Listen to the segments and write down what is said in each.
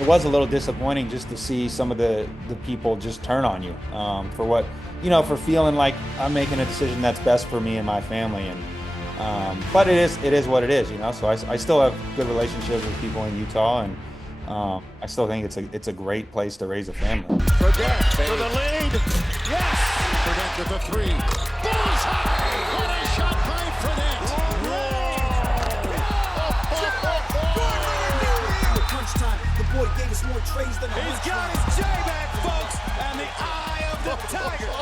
it was a little disappointing just to see some of the people just turn on you for what, for feeling like I'm making a decision that's best for me and my family. And but it is what it is, So I still have good relationships with people in Utah, and I still think it's a great place to raise a family. Fredette for the lead. Yes. Fredette with the three. Bullseye. What a shot by Fredette. Crunch time. The boy gave us more trays than He's got his J back, folks, and the eye of the tiger.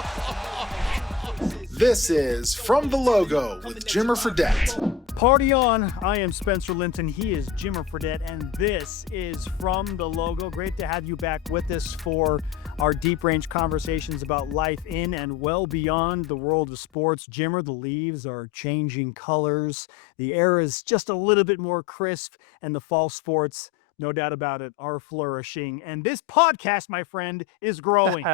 This is From the Logo with Jimmer Fredette. Party on. I am Spencer Linton. He is Jimmer Fredette, and this is From the Logo. Great to have you back with us for our deep range conversations about life in and well beyond the world of sports. Jimmer, the leaves are changing colors. The air is just a little bit more crisp, and the fall sports, no doubt about it, are flourishing. And this podcast, my friend, is growing.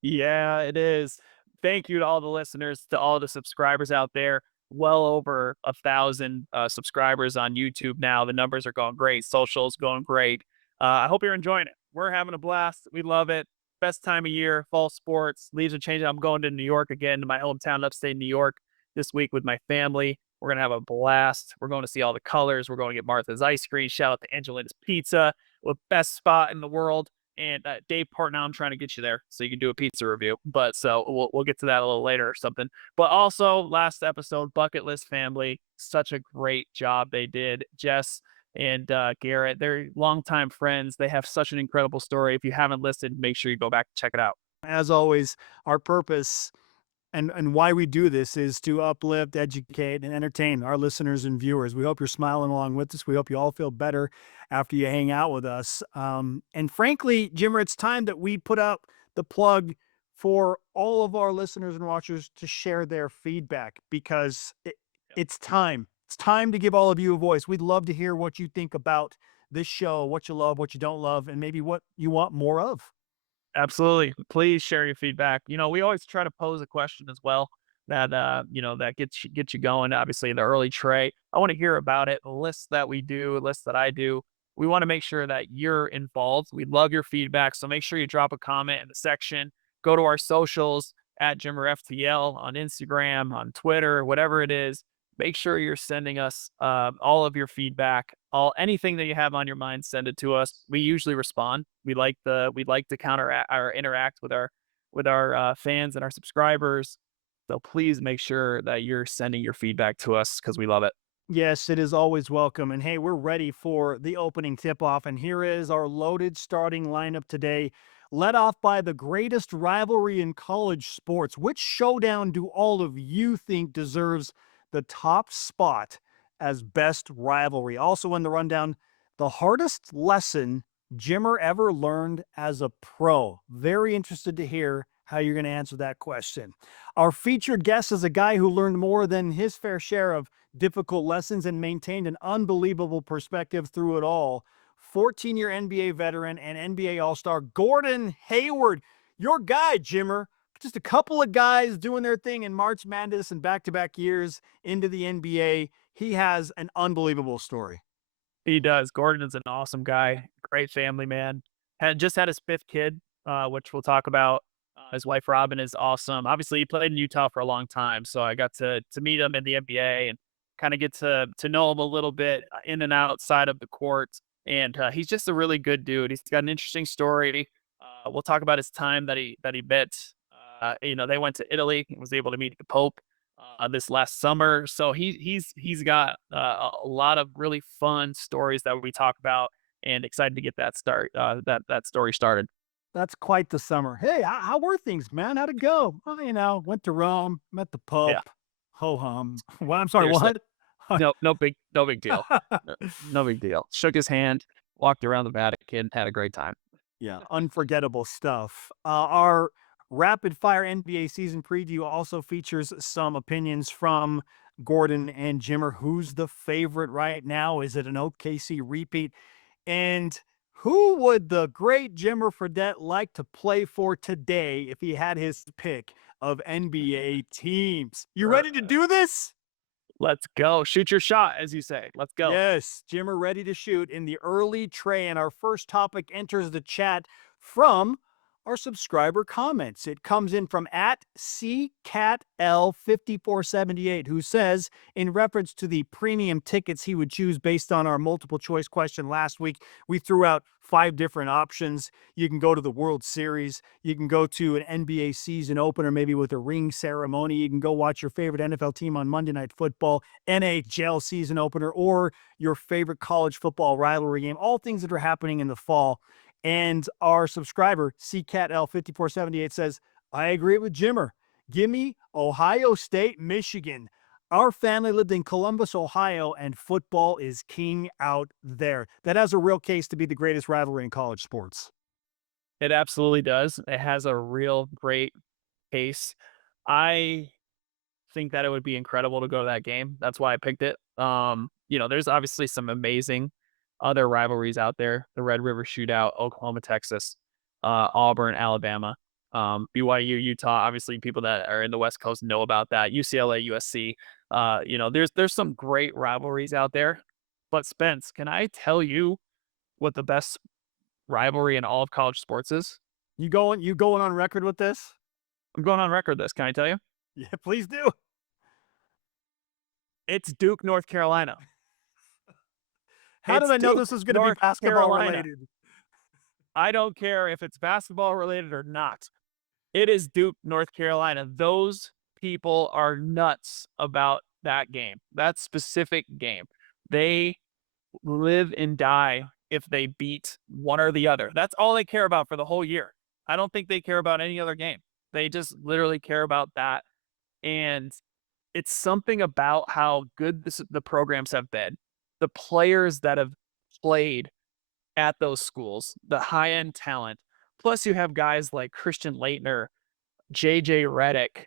Yeah, it is. Thank you to all the listeners, to all the subscribers out there. Well over 1,000 subscribers on YouTube now. The numbers are going great. Socials going great. I hope you're enjoying it. We're having a blast. We love it. Best time of year, fall sports. Leaves are changing. I'm going to New York again, to my hometown, upstate New York, this week with my family. We're going to have a blast. We're going to see all the colors. We're going to get Martha's Ice Cream. Shout out to Angelina's Pizza, with best spot in the world. And Dave Partnow, I'm trying to get you there so you can do a pizza review. But so we'll get to that a little later or something. But also, last episode, Bucket List Family, such a great job they did. Jess and Garrett, they're longtime friends. They have such an incredible story. If you haven't listened, make sure you go back and check it out. As always, our purpose and why we do this is to uplift, educate, and entertain our listeners and viewers. We hope you're smiling along with us. We hope you all feel better after you hang out with us. And frankly, Jimmer, it's time that we put up the plug for all of our listeners and watchers to share their feedback, because it's time. It's time to give all of you a voice. We'd love to hear what you think about this show, what you love, what you don't love, and maybe what you want more of. Absolutely. Please share your feedback. We always try to pose a question as well that, that gets you going. Obviously, the Early Trey, I want to hear about it. Lists that we do, lists that I do. We want to make sure that you're involved. We love your feedback. So make sure you drop a comment in the section. Go to our socials at JimmerFTL on Instagram, on Twitter, whatever it is. Make sure you're sending us all of your feedback, anything that you have on your mind. Send it to us. We usually respond. We'd like to interact with our fans and our subscribers. So please make sure that you're sending your feedback to us, because we love it. Yes, it is always welcome. And hey, we're ready for the opening tip-off. And here is our loaded starting lineup today, led off by the greatest rivalry in college sports. Which showdown do all of you think deserves the top spot as best rivalry? Also in the rundown, the hardest lesson Jimmer ever learned as a pro. Very interested to hear how you're going to answer that question. Our featured guest is a guy who learned more than his fair share of difficult lessons and maintained an unbelievable perspective through it all. 14-year NBA veteran and NBA All-Star Gordon Hayward. Your guy, Jimmer. Just a couple of guys doing their thing in March Madness and back-to-back years into the NBA. He has an unbelievable story. He does. Gordon is an awesome guy. Great family man. Just had his fifth kid, which we'll talk about. His wife, Robin, is awesome. Obviously, he played in Utah for a long time, so I got to meet him in the NBA and kind of get to know him a little bit in and outside of the court. And he's just a really good dude. He's got an interesting story. We'll talk about his time that he met. They went to Italy and was able to meet the Pope this last summer. So he's got a lot of really fun stories that we talk about, and excited to get that story started. That's quite the summer. Hey, how were things, man? How'd it go? Well, went to Rome, met the Pope. Yeah. Ho hum. Well, I'm sorry, Seriously. what? No big deal. No big deal. Shook his hand, walked around the Vatican, had a great time. Yeah, unforgettable stuff. Our rapid fire NBA season preview also features some opinions from Gordon and Jimmer. Who's the favorite right now? Is it an OKC repeat? And who would the great Jimmer Fredette like to play for today if he had his pick of NBA teams? You ready to do this? Let's go. Shoot your shot, as you say. Let's go. Yes, Jimmer ready to shoot in the early tray. And our first topic enters the chat from our subscriber comments. It comes in from at CCatL5478, who says, in reference to the premium tickets he would choose based on our multiple choice question last week, we threw out 5 different options. You can go to the World Series. You can go to an NBA season opener, maybe with a ring ceremony. You can go watch your favorite NFL team on Monday Night Football, NHL season opener, or your favorite college football rivalry game, all things that are happening in the fall. And our subscriber, CCatL5478, says, I agree with Jimmer. Give me Ohio State, Michigan. Our family lived in Columbus, Ohio, and football is king out there. That has a real case to be the greatest rivalry in college sports. It absolutely does. It has a real great case. I think that it would be incredible to go to that game. That's why I picked it. There's obviously some amazing other rivalries out there. The Red River Shootout, Oklahoma, Texas, Auburn, Alabama, BYU, Utah. Obviously, people that are in the West Coast know about that. UCLA, USC. There's some great rivalries out there. But Spence, can I tell you what the best rivalry in all of college sports is? You going on record with this? I'm going on record with this. Can I tell you? Yeah, please do. It's Duke, North Carolina. How did I know Duke, this was going to be North basketball Carolina. related? I don't care if it's basketball related or not. It is Duke, North Carolina. Those people are nuts about that game, that specific game. They live and die if they beat one or the other. That's all they care about for the whole year. I don't think they care about any other game. They just literally care about that. And it's something about how good the programs have been, the players that have played at those schools, the high-end talent. Plus, you have guys like Christian Laettner, JJ Redick,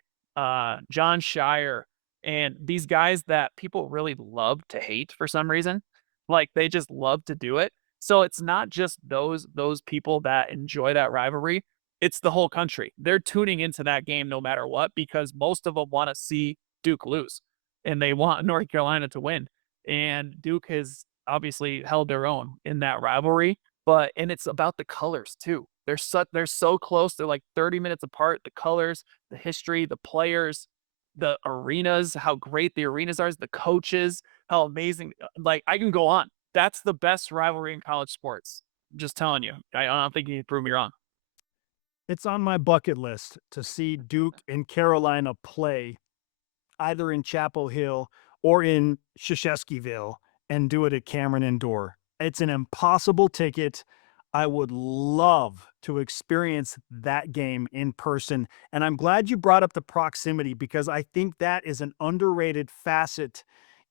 John Shire, and these guys that people really love to hate for some reason. Like, they just love to do it. So it's not just those people that enjoy that rivalry. It's the whole country. They're tuning into that game no matter what, because most of them want to see Duke lose and they want North Carolina to win. And Duke has obviously held their own in that rivalry, and it's about the colors too. They're so close. They're like 30 minutes apart. The colors, the history, the players, the arenas, how great the arenas are, the coaches, how amazing. Like, I can go on. That's the best rivalry in college sports. I'm just telling you. I don't think you can prove me wrong. It's on my bucket list to see Duke and Carolina play either in Chapel Hill or in Shesheskyville and do it at Cameron Indoor. It's an impossible ticket. I would love to experience that game in person. And I'm glad you brought up the proximity, because I think that is an underrated facet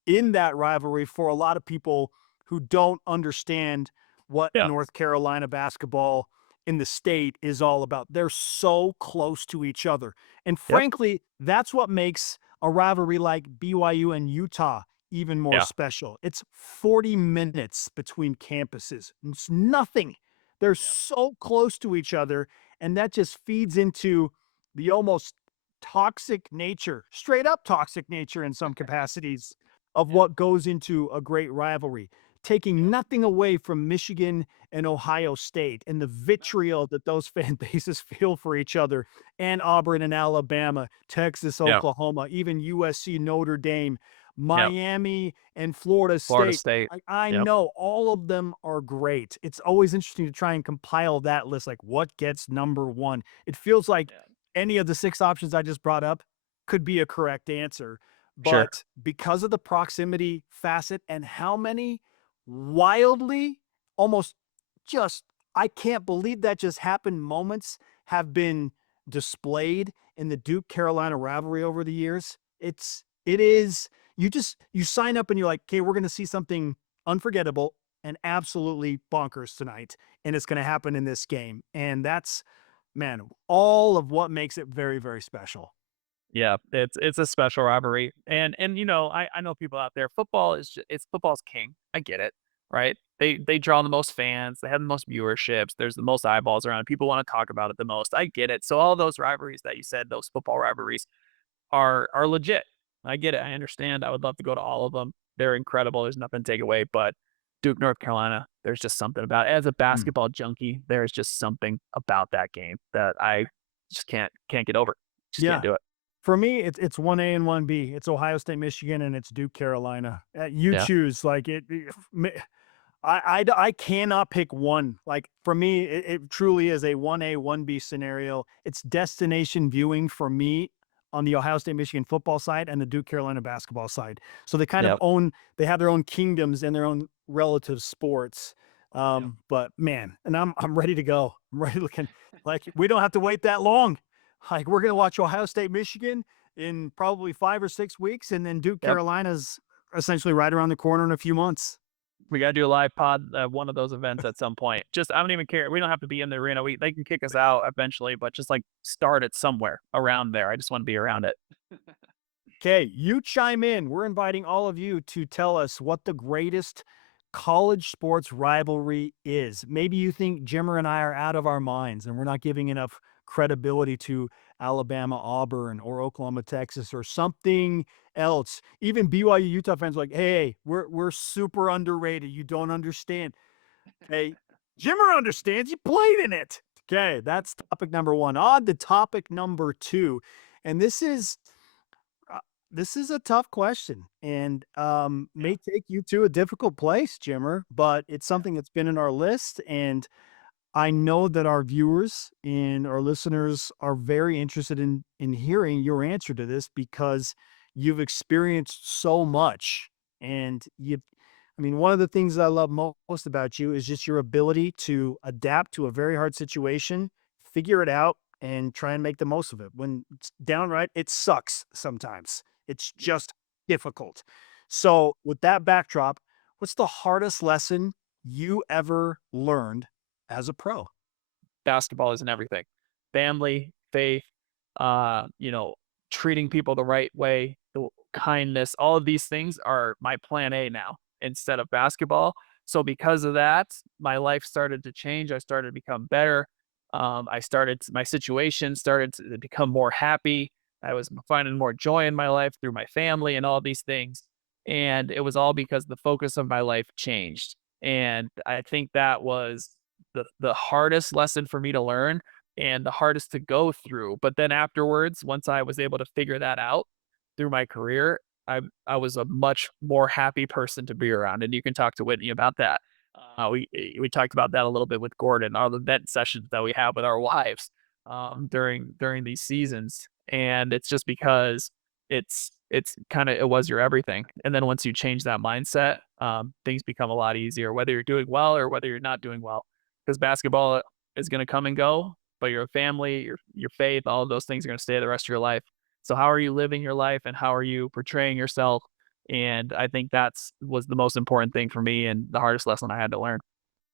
in that rivalry for a lot of people who don't understand what North Carolina basketball in the state is all about. They're so close to each other. And frankly, that's what makes a rivalry like BYU and Utah even more special. It's 40 minutes between campuses. It's nothing. They're so close to each other, and that just feeds into the almost toxic nature, straight up toxic nature in some capacities, of what goes into a great rivalry, taking nothing away from Michigan and Ohio State and the vitriol that those fan bases feel for each other, and Auburn and Alabama, Texas, Oklahoma, even USC, Notre Dame, Miami, and Florida State. I know all of them are great. It's always interesting to try and compile that list, like what gets number one. It feels like any of the 6 options I just brought up could be a correct answer. But because of the proximity facet and how many wildly, almost just, I can't believe that just happened, moments have been displayed in the Duke Carolina rivalry over the years. It is, you sign up and you're like, okay, we're going to see something unforgettable and absolutely bonkers tonight. And it's going to happen in this game. And that's, man, all of what makes it very, very special. Yeah, it's a special rivalry. And I know people out there, football's king. I get it, right? They draw the most fans, they have the most viewerships, there's the most eyeballs around, people want to talk about it the most. I get it. So all those rivalries that you said, those football rivalries are legit. I get it. I understand. I would love to go to all of them. They're incredible. There's nothing to take away, but Duke, North Carolina, there's just something about it. As a basketball junkie, there's just something about that game that I just can't get over. Just Yeah. can't do it. For me, it's 1A and 1B. It's Ohio State, Michigan, and it's Duke, Carolina. You Yeah. choose. Like I cannot pick one. Like for me, it truly is a 1A, 1B scenario. It's destination viewing for me on the Ohio State, Michigan football side and the Duke, Carolina basketball side. So they kind of Yep. they have their own kingdoms and their own relative sports. But man, and I'm ready to go. I'm ready looking like we don't have to wait that long. Like we're gonna watch Ohio State, Michigan in probably 5 or 6 weeks, and then Duke, Yep. Carolina's essentially right around the corner in a few months. We gotta do a live pod at one of those events at some point. Just I don't even care. We don't have to be in the arena. They can kick us out eventually, but just like start it somewhere around there. I just want to be around it. Okay, you chime in. We're inviting all of you to tell us what the greatest college sports rivalry is. Maybe you think Jimmer and I are out of our minds and we're not giving enough credibility to Alabama, Auburn, or Oklahoma, Texas, or something else. Even BYU, Utah fans are like, hey, we're super underrated. You don't understand. Hey, Jimmer understands. You played in it. Okay, that's topic number one. On to topic number two, and this is a tough question and may take you to a difficult place, Jimmer, but it's something that's been in our list. And I know that our viewers and our listeners are very interested in hearing your answer to this because you've experienced so much. And one of the things that I love most about you is just your ability to adapt to a very hard situation, figure it out, and try and make the most of it. When it's downright, it sucks sometimes. It's just difficult. So, with that backdrop, what's the hardest lesson you ever learned as a pro? Basketball isn't everything. Family, faith, you know, treating people the right way, the kindness, all of these things are my plan A now instead of basketball. So because of that, my life started to change. I started to become better. My situation started to become more happy. I was finding more joy in my life through my family and all these things. And it was all because the focus of my life changed. And I think that was the hardest lesson for me to learn and the hardest to go through. But then afterwards, once I was able to figure that out through my career, I was a much more happy person to be around. And you can talk to Whitney about that. We talked about that a little bit with Gordon, all the event sessions that we have with our wives during these seasons. And it's just because it's kind of it was your everything. And then once you change that mindset, things become a lot easier, whether you're doing well or whether you're not doing well. Because basketball is going to come and go, but your family, your faith, all of those things are going to stay the rest of your life. So how are you living your life and how are you portraying yourself? And I think was the most important thing for me and the hardest lesson I had to learn.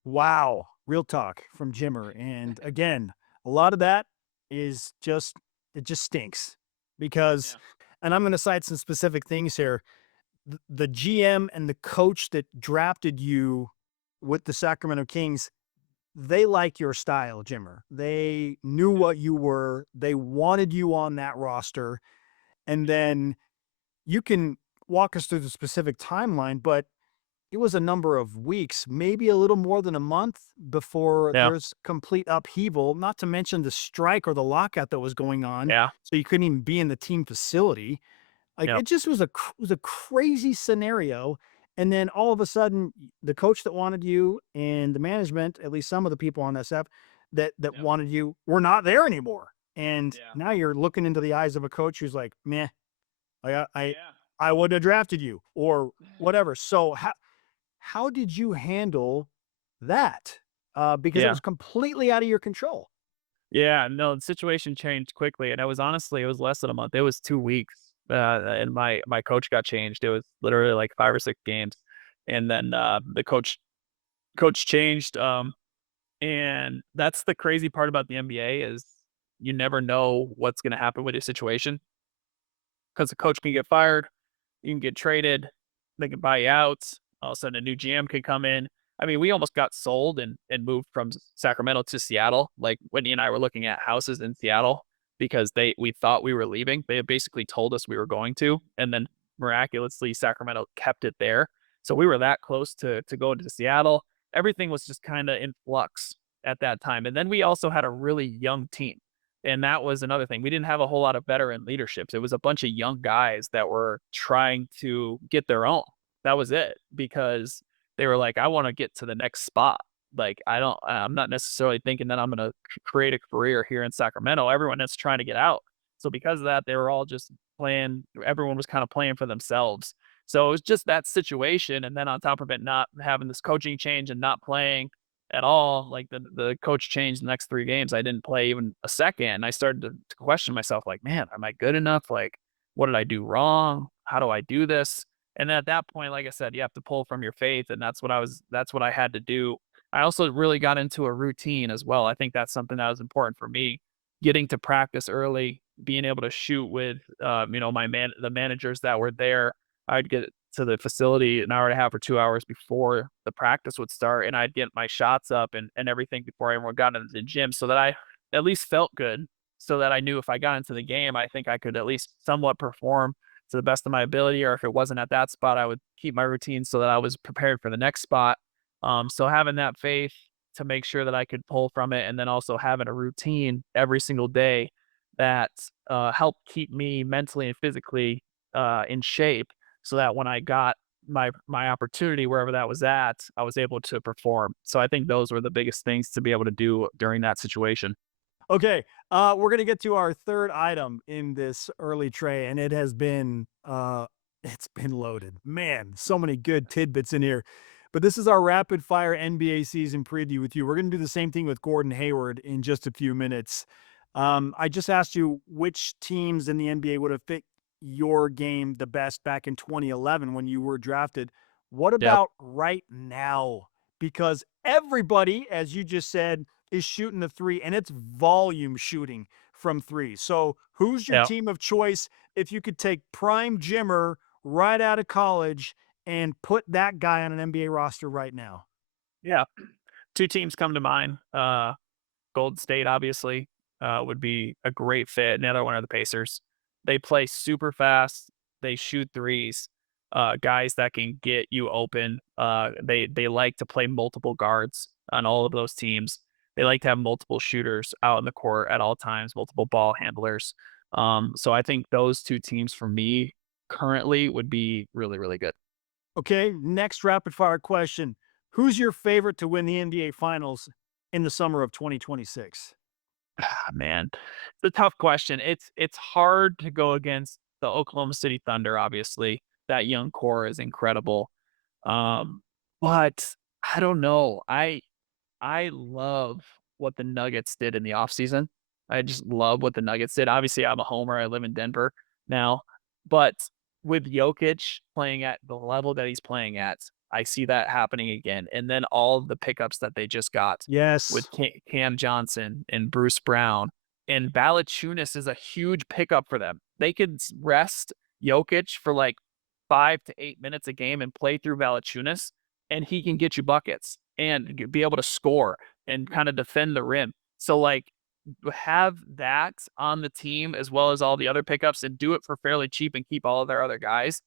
Wow, real talk from Jimmer. And again, a lot of that is it just stinks because, and I'm going to cite some specific things here. The GM and the coach that drafted you with the Sacramento Kings, they like your style, Jimmer. They knew what you were. They wanted you on that roster. And then you can walk us through the specific timeline, but it was a number of weeks, maybe a little more than a month before Yeah. there's complete upheaval, not to mention the strike or the lockout that was going on. Yeah. So you couldn't even be in the team facility. Like Yep. it just was a crazy scenario. And then all of a sudden, the coach that wanted you and the management, at least some of the people on that staff that wanted you, were not there anymore. And now you're looking into the eyes of a coach who's like, meh, I wouldn't have drafted you or whatever. So how did you handle that? Because it Yeah. was completely out of your control. Yeah, no, the situation changed quickly, and it was less than a month. It was 2 weeks, and my coach got changed. It was literally like 5 or 6 games, and then the coach changed. And that's the crazy part about the NBA is you never know what's going to happen with your situation because the coach can get fired, you can get traded, they can buy you out. All of a sudden, a new GM could come in. I mean, we almost got sold and moved from Sacramento to Seattle. Like Whitney and I were looking at houses in Seattle because we thought we were leaving. They had basically told us we were going to, and then miraculously Sacramento kept it there. So we were that close to go to Seattle. Everything was just kind of in flux at that time. And then we also had a really young team. And that was another thing. We didn't have a whole lot of veteran leaderships. It was a bunch of young guys that were trying to get their own. That was it, because they were like, I want to get to the next spot. Like, I'm not necessarily thinking that I'm going to create a career here in Sacramento. Everyone is trying to get out. So because of that, they were all just playing. Everyone was kind of playing for themselves. So it was just that situation. And then on top of it, not having this coaching change and not playing at all, like the coach changed the next 3 games. I didn't play even a second. I started to question myself, like, man, am I good enough? Like, what did I do wrong? How do I do this? And then at that point, like I said, you have to pull from your faith. And that's what I had to do. I also really got into a routine as well. I think that's something that was important for me. Getting to practice early, being able to shoot with, the managers that were there. I'd get to the facility an hour and a half or 2 hours before the practice would start, and I'd get my shots up and everything before everyone got into the gym, so that I at least felt good, so that I knew if I got into the game, I think I could at least somewhat perform to the best of my ability, or if it wasn't at that spot, I would keep my routine so that I was prepared for the next spot. So having that faith to make sure that I could pull from it, and then also having a routine every single day that helped keep me mentally and physically in shape, so that when I got my opportunity wherever that was at, I was able to perform. So I think those were the biggest things to be able to do during that situation. Okay, we're gonna get to our third item in this early tray, and it has been it's been loaded. Man, so many good tidbits in here. But this is our rapid fire NBA season preview with you. We're gonna do the same thing with Gordon Hayward in just a few minutes. I just asked you which teams in the NBA would have fit your game the best back in 2011 when you were drafted. What Yep. about right now? Because everybody, as you just said, is shooting the three, and it's volume shooting from three. So, who's your Yep. team of choice if you could take prime Jimmer right out of college and put that guy on an NBA roster right now? Yeah. Two teams come to mind. Golden State, obviously, would be a great fit. And the other one are the Pacers. They play super fast. They shoot threes. Guys that can get you open. They like to play multiple guards on all of those teams. They like to have multiple shooters out in the court at all times, multiple ball handlers. So I think those two teams for me currently would be really, really good. Okay, next rapid fire question. Who's your favorite to win the NBA Finals in the summer of 2026? Ah, man, it's a tough question. It's hard to go against the Oklahoma City Thunder, obviously. That young core is incredible. Um, but I don't know. I love what the Nuggets did in the offseason. I just love what the Nuggets did. Obviously, I'm a homer. I live in Denver now. But with Jokic playing at the level that he's playing at, I see that happening again. And then all of the pickups that they just got Yes. with Cam Johnson and Bruce Brown. And Valanciunas is a huge pickup for them. They could rest Jokic for like 5 to 8 minutes a game and play through Valanciunas, and he can get you buckets and be able to score and kind of defend the rim. So like have that on the team as well as all the other pickups and do it for fairly cheap and keep all of their other guys.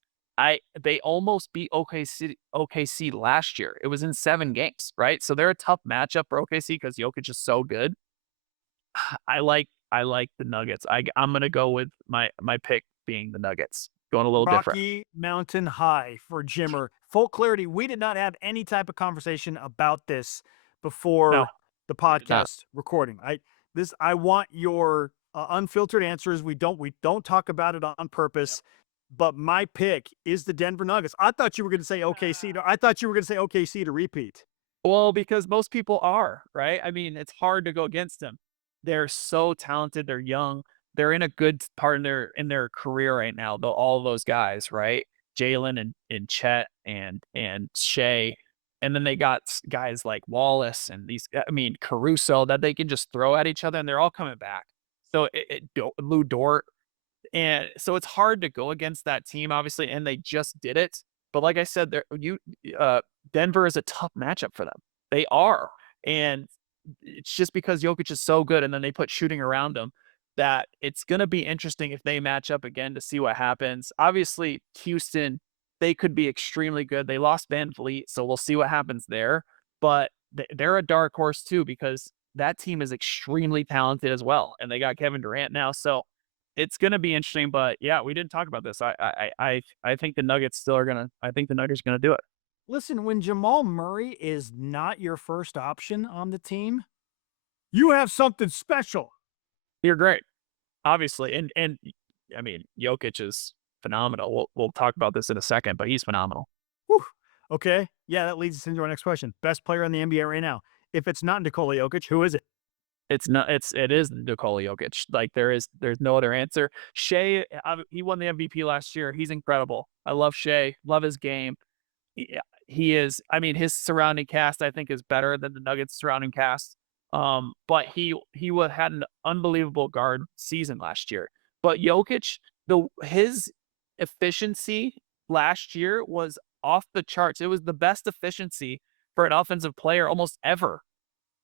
They almost beat OKC last year. It was in 7 games, right? So they're a tough matchup for OKC because Jokic is so good. I like the Nuggets. I'm gonna go with my pick being the Nuggets. Going a little different. Rocky Mountain High for Jimmer. Full clarity, we did not have any type of conversation about this No, before the we did not. podcast recording. I want your unfiltered answers. We don't talk about it on purpose. But my pick is the Denver Nuggets. I thought you were going to say OKC. I thought you were going to say OKC to repeat. Well, because most people are, right? I mean, it's hard to go against them. They're so talented. They're young. They're in a good part in their career right now. All those guys, right? Jalen and Chet and Shea, and then they got guys like Wallace and Caruso that they can just throw at each other, and they're all coming back. So Lou Dort, and so it's hard to go against that team, obviously, and they just did it. But like I said, Denver is a tough matchup for them. They are, and it's just because Jokic is so good, and then they put shooting around him. that it's going to be interesting if they match up again to see what happens. Obviously, Houston, they could be extremely good. They lost Van Vliet, so we'll see what happens there. But they're a dark horse too because that team is extremely talented as well, and they got Kevin Durant now. So it's going to be interesting. But yeah, we didn't talk about this. I think the Nuggets still are gonna. I think the Nuggets are gonna do it. Listen, when Jamal Murray is not your first option on the team, you have something special. You're great, obviously, and I mean Jokic is phenomenal. We'll talk about this in a second, but he's phenomenal. Whew. Okay. Yeah, that leads us into our next question. Best player in the NBA right now. If it's not Nikola Jokic, who is it? It is Nikola Jokic. Like there's no other answer. Shea, he won the MVP last year. He's incredible. I love Shea. Love his game. He is. I mean, his surrounding cast I think is better than the Nuggets surrounding cast. But he had an unbelievable guard season last year. But Jokic, his efficiency last year was off the charts. It was the best efficiency for an offensive player almost ever.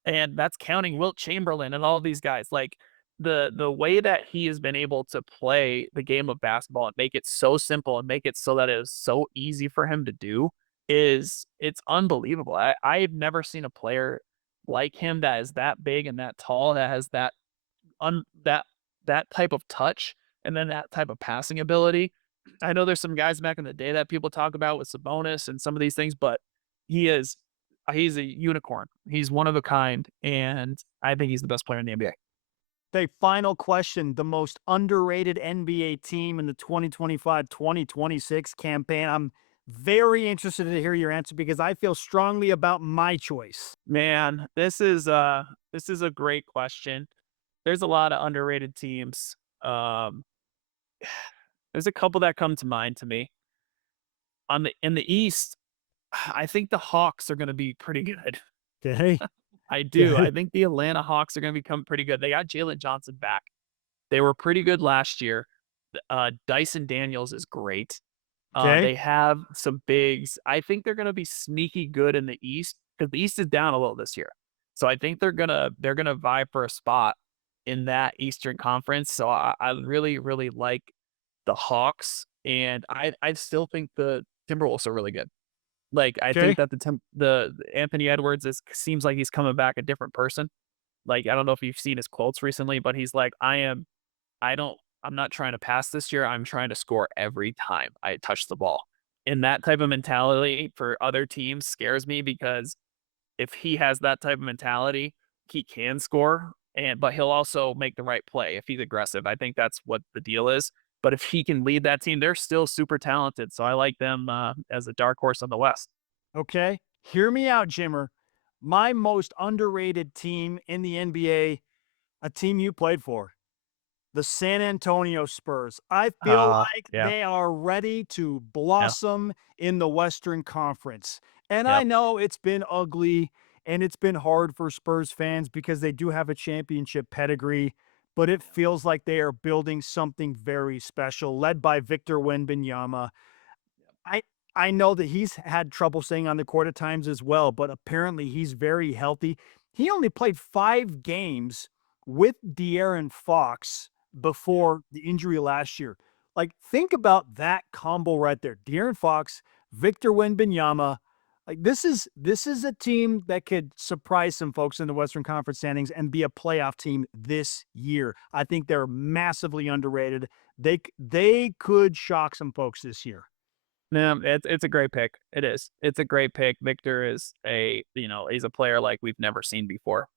And that's counting Wilt Chamberlain and all these guys. Like the way that he has been able to play the game of basketball and make it so simple and make it so that it is so easy for him to do it's unbelievable. I've never seen a player like him that is that big and that tall, that has that that type of touch and then that type of passing ability. I know there's some guys back in the day that people talk about with Sabonis and some of these things, but he's a unicorn. He's one of a kind, and I think he's the best player in the NBA. Okay, final question. The most underrated NBA team in the 2025-2026 campaign. I'm very interested to hear your answer because I feel strongly about my choice. Man, this is a great question. There's a lot of underrated teams. There's a couple that come to mind to me. In the East, I think the Hawks are going to be pretty good. Okay. I do. Okay. I think the Atlanta Hawks are going to become pretty good. They got Jalen Johnson back. They were pretty good last year. Dyson Daniels is great. Okay. They have some bigs. I think they're going to be sneaky good in the East because the East is down a little this year. So I think they're gonna vie for a spot in that Eastern Conference. So I really really like the Hawks, and I still think the Timberwolves are really good. Like I think that the Anthony Edwards seems like he's coming back a different person. Like I don't know if you've seen his quotes recently, but he's like, I'm not trying to pass this year. I'm trying to score every time I touch the ball. And that type of mentality for other teams scares me because if he has that type of mentality, he can score, but he'll also make the right play if he's aggressive. I think that's what the deal is. But if he can lead that team, they're still super talented. So I like them as a dark horse on the West. Okay. Hear me out, Jimmer. My most underrated team in the NBA, a team you played for, the San Antonio Spurs. I feel like they are ready to blossom in the Western Conference. And I know it's been ugly and it's been hard for Spurs fans because they do have a championship pedigree, but it feels like they are building something very special, led by Victor Wembanyama. I know that he's had trouble staying on the court at times as well, but apparently he's very healthy. He only played 5 games with De'Aaron Fox before the injury last year. Like, think about that combo right there. De'Aaron Fox, Victor Wembanyama. Like, this is a team that could surprise some folks in the Western Conference standings and be a playoff team this year. I think they're massively underrated. They could shock some folks this year. No, it's a great pick. It is. It's a great pick. Victor is he's a player like we've never seen before.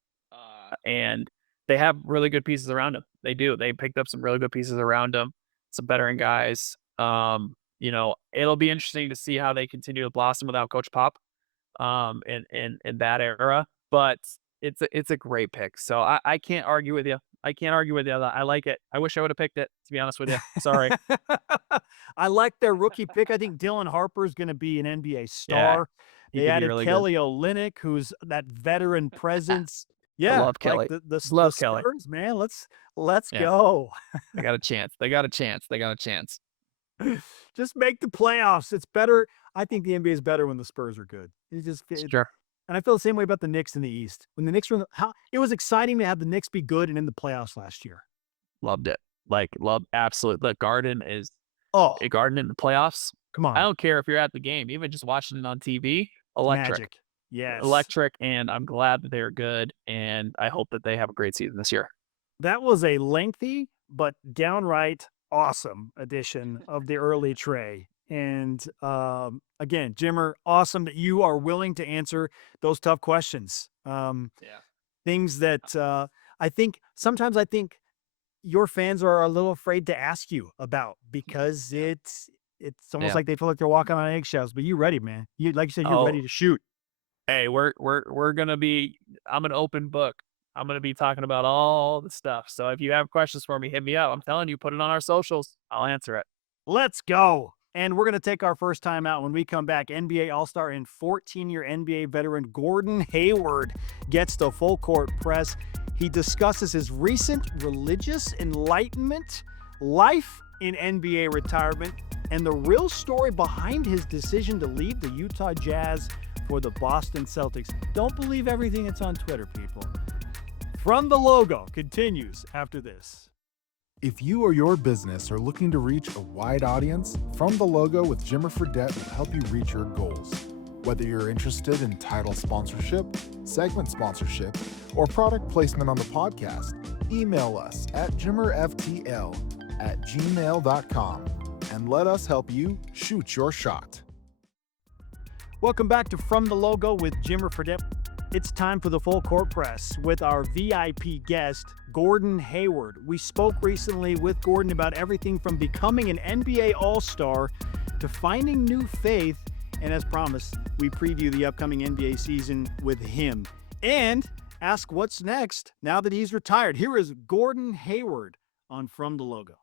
And they have really good pieces around him. They do. They picked up some really good pieces around him, some veteran guys. It'll be interesting to see how they continue to blossom without Coach Pop, in that era. But it's a great pick. So I can't argue with you. I can't argue with you. I like it. I wish I would have picked it, to be honest with you. Sorry. I like their rookie pick. I think Dylan Harper is going to be an NBA star. They added really Kelly Olynyk, who's that veteran presence. Yeah, I love Kelly. Like the love Spurs, Kelly. Man. Let's go. They got a chance. They got a chance. Just make the playoffs. It's better. I think the NBA is better when the Spurs are good. Sure. And I feel the same way about the Knicks in the East. When the Knicks were it was exciting to have the Knicks be good and in the playoffs last year. Loved it. Like, love absolute. The Garden is Oh, a Garden in the playoffs. come I on. don't care if you're at the game, even just watching it on TV. It's Electric, magic. Yes. electric, and I'm glad that they're good. And I hope that they have a great season this year. That was a lengthy but downright awesome edition of the Early Trey. And again, Jimmer, awesome that you are willing to answer those tough questions. Yeah. Things that I think sometimes I think your fans are a little afraid to ask you about because it's almost Yeah. like they feel like they're walking on eggshells. But you ready, man? You like you said, you're ready Oh, to shoot. hey, we're gonna be. I'm an open book. I'm gonna be talking about all the stuff. So if you have questions for me, hit me up. I'm telling you, put it on our socials. I'll answer it. Let's go. And we're going to take our first time out. When we come back, NBA All-Star and 14-year NBA veteran Gordon Hayward gets the full court press. He discusses his recent religious enlightenment, life in NBA retirement, and the real story behind his decision to leave the Utah Jazz for the Boston Celtics. Don't believe everything that's on Twitter, people. From the Logo continues after this. If you or your business are looking to reach a wide audience, From the Logo with Jimmer Fredette will help you reach your goals. Whether you're interested in title sponsorship, segment sponsorship, or product placement on the podcast, email us at jimmerftl@gmail.com and let us help you shoot your shot. Welcome back to From the Logo with Jimmer Fredette. It's time for the full court press with our VIP guest, Gordon Hayward. We spoke recently with Gordon about everything from becoming an NBA All-Star to finding new faith. And as promised, we preview the upcoming NBA season with him and ask what's next now that he's retired. Here is Gordon Hayward on From the Logo.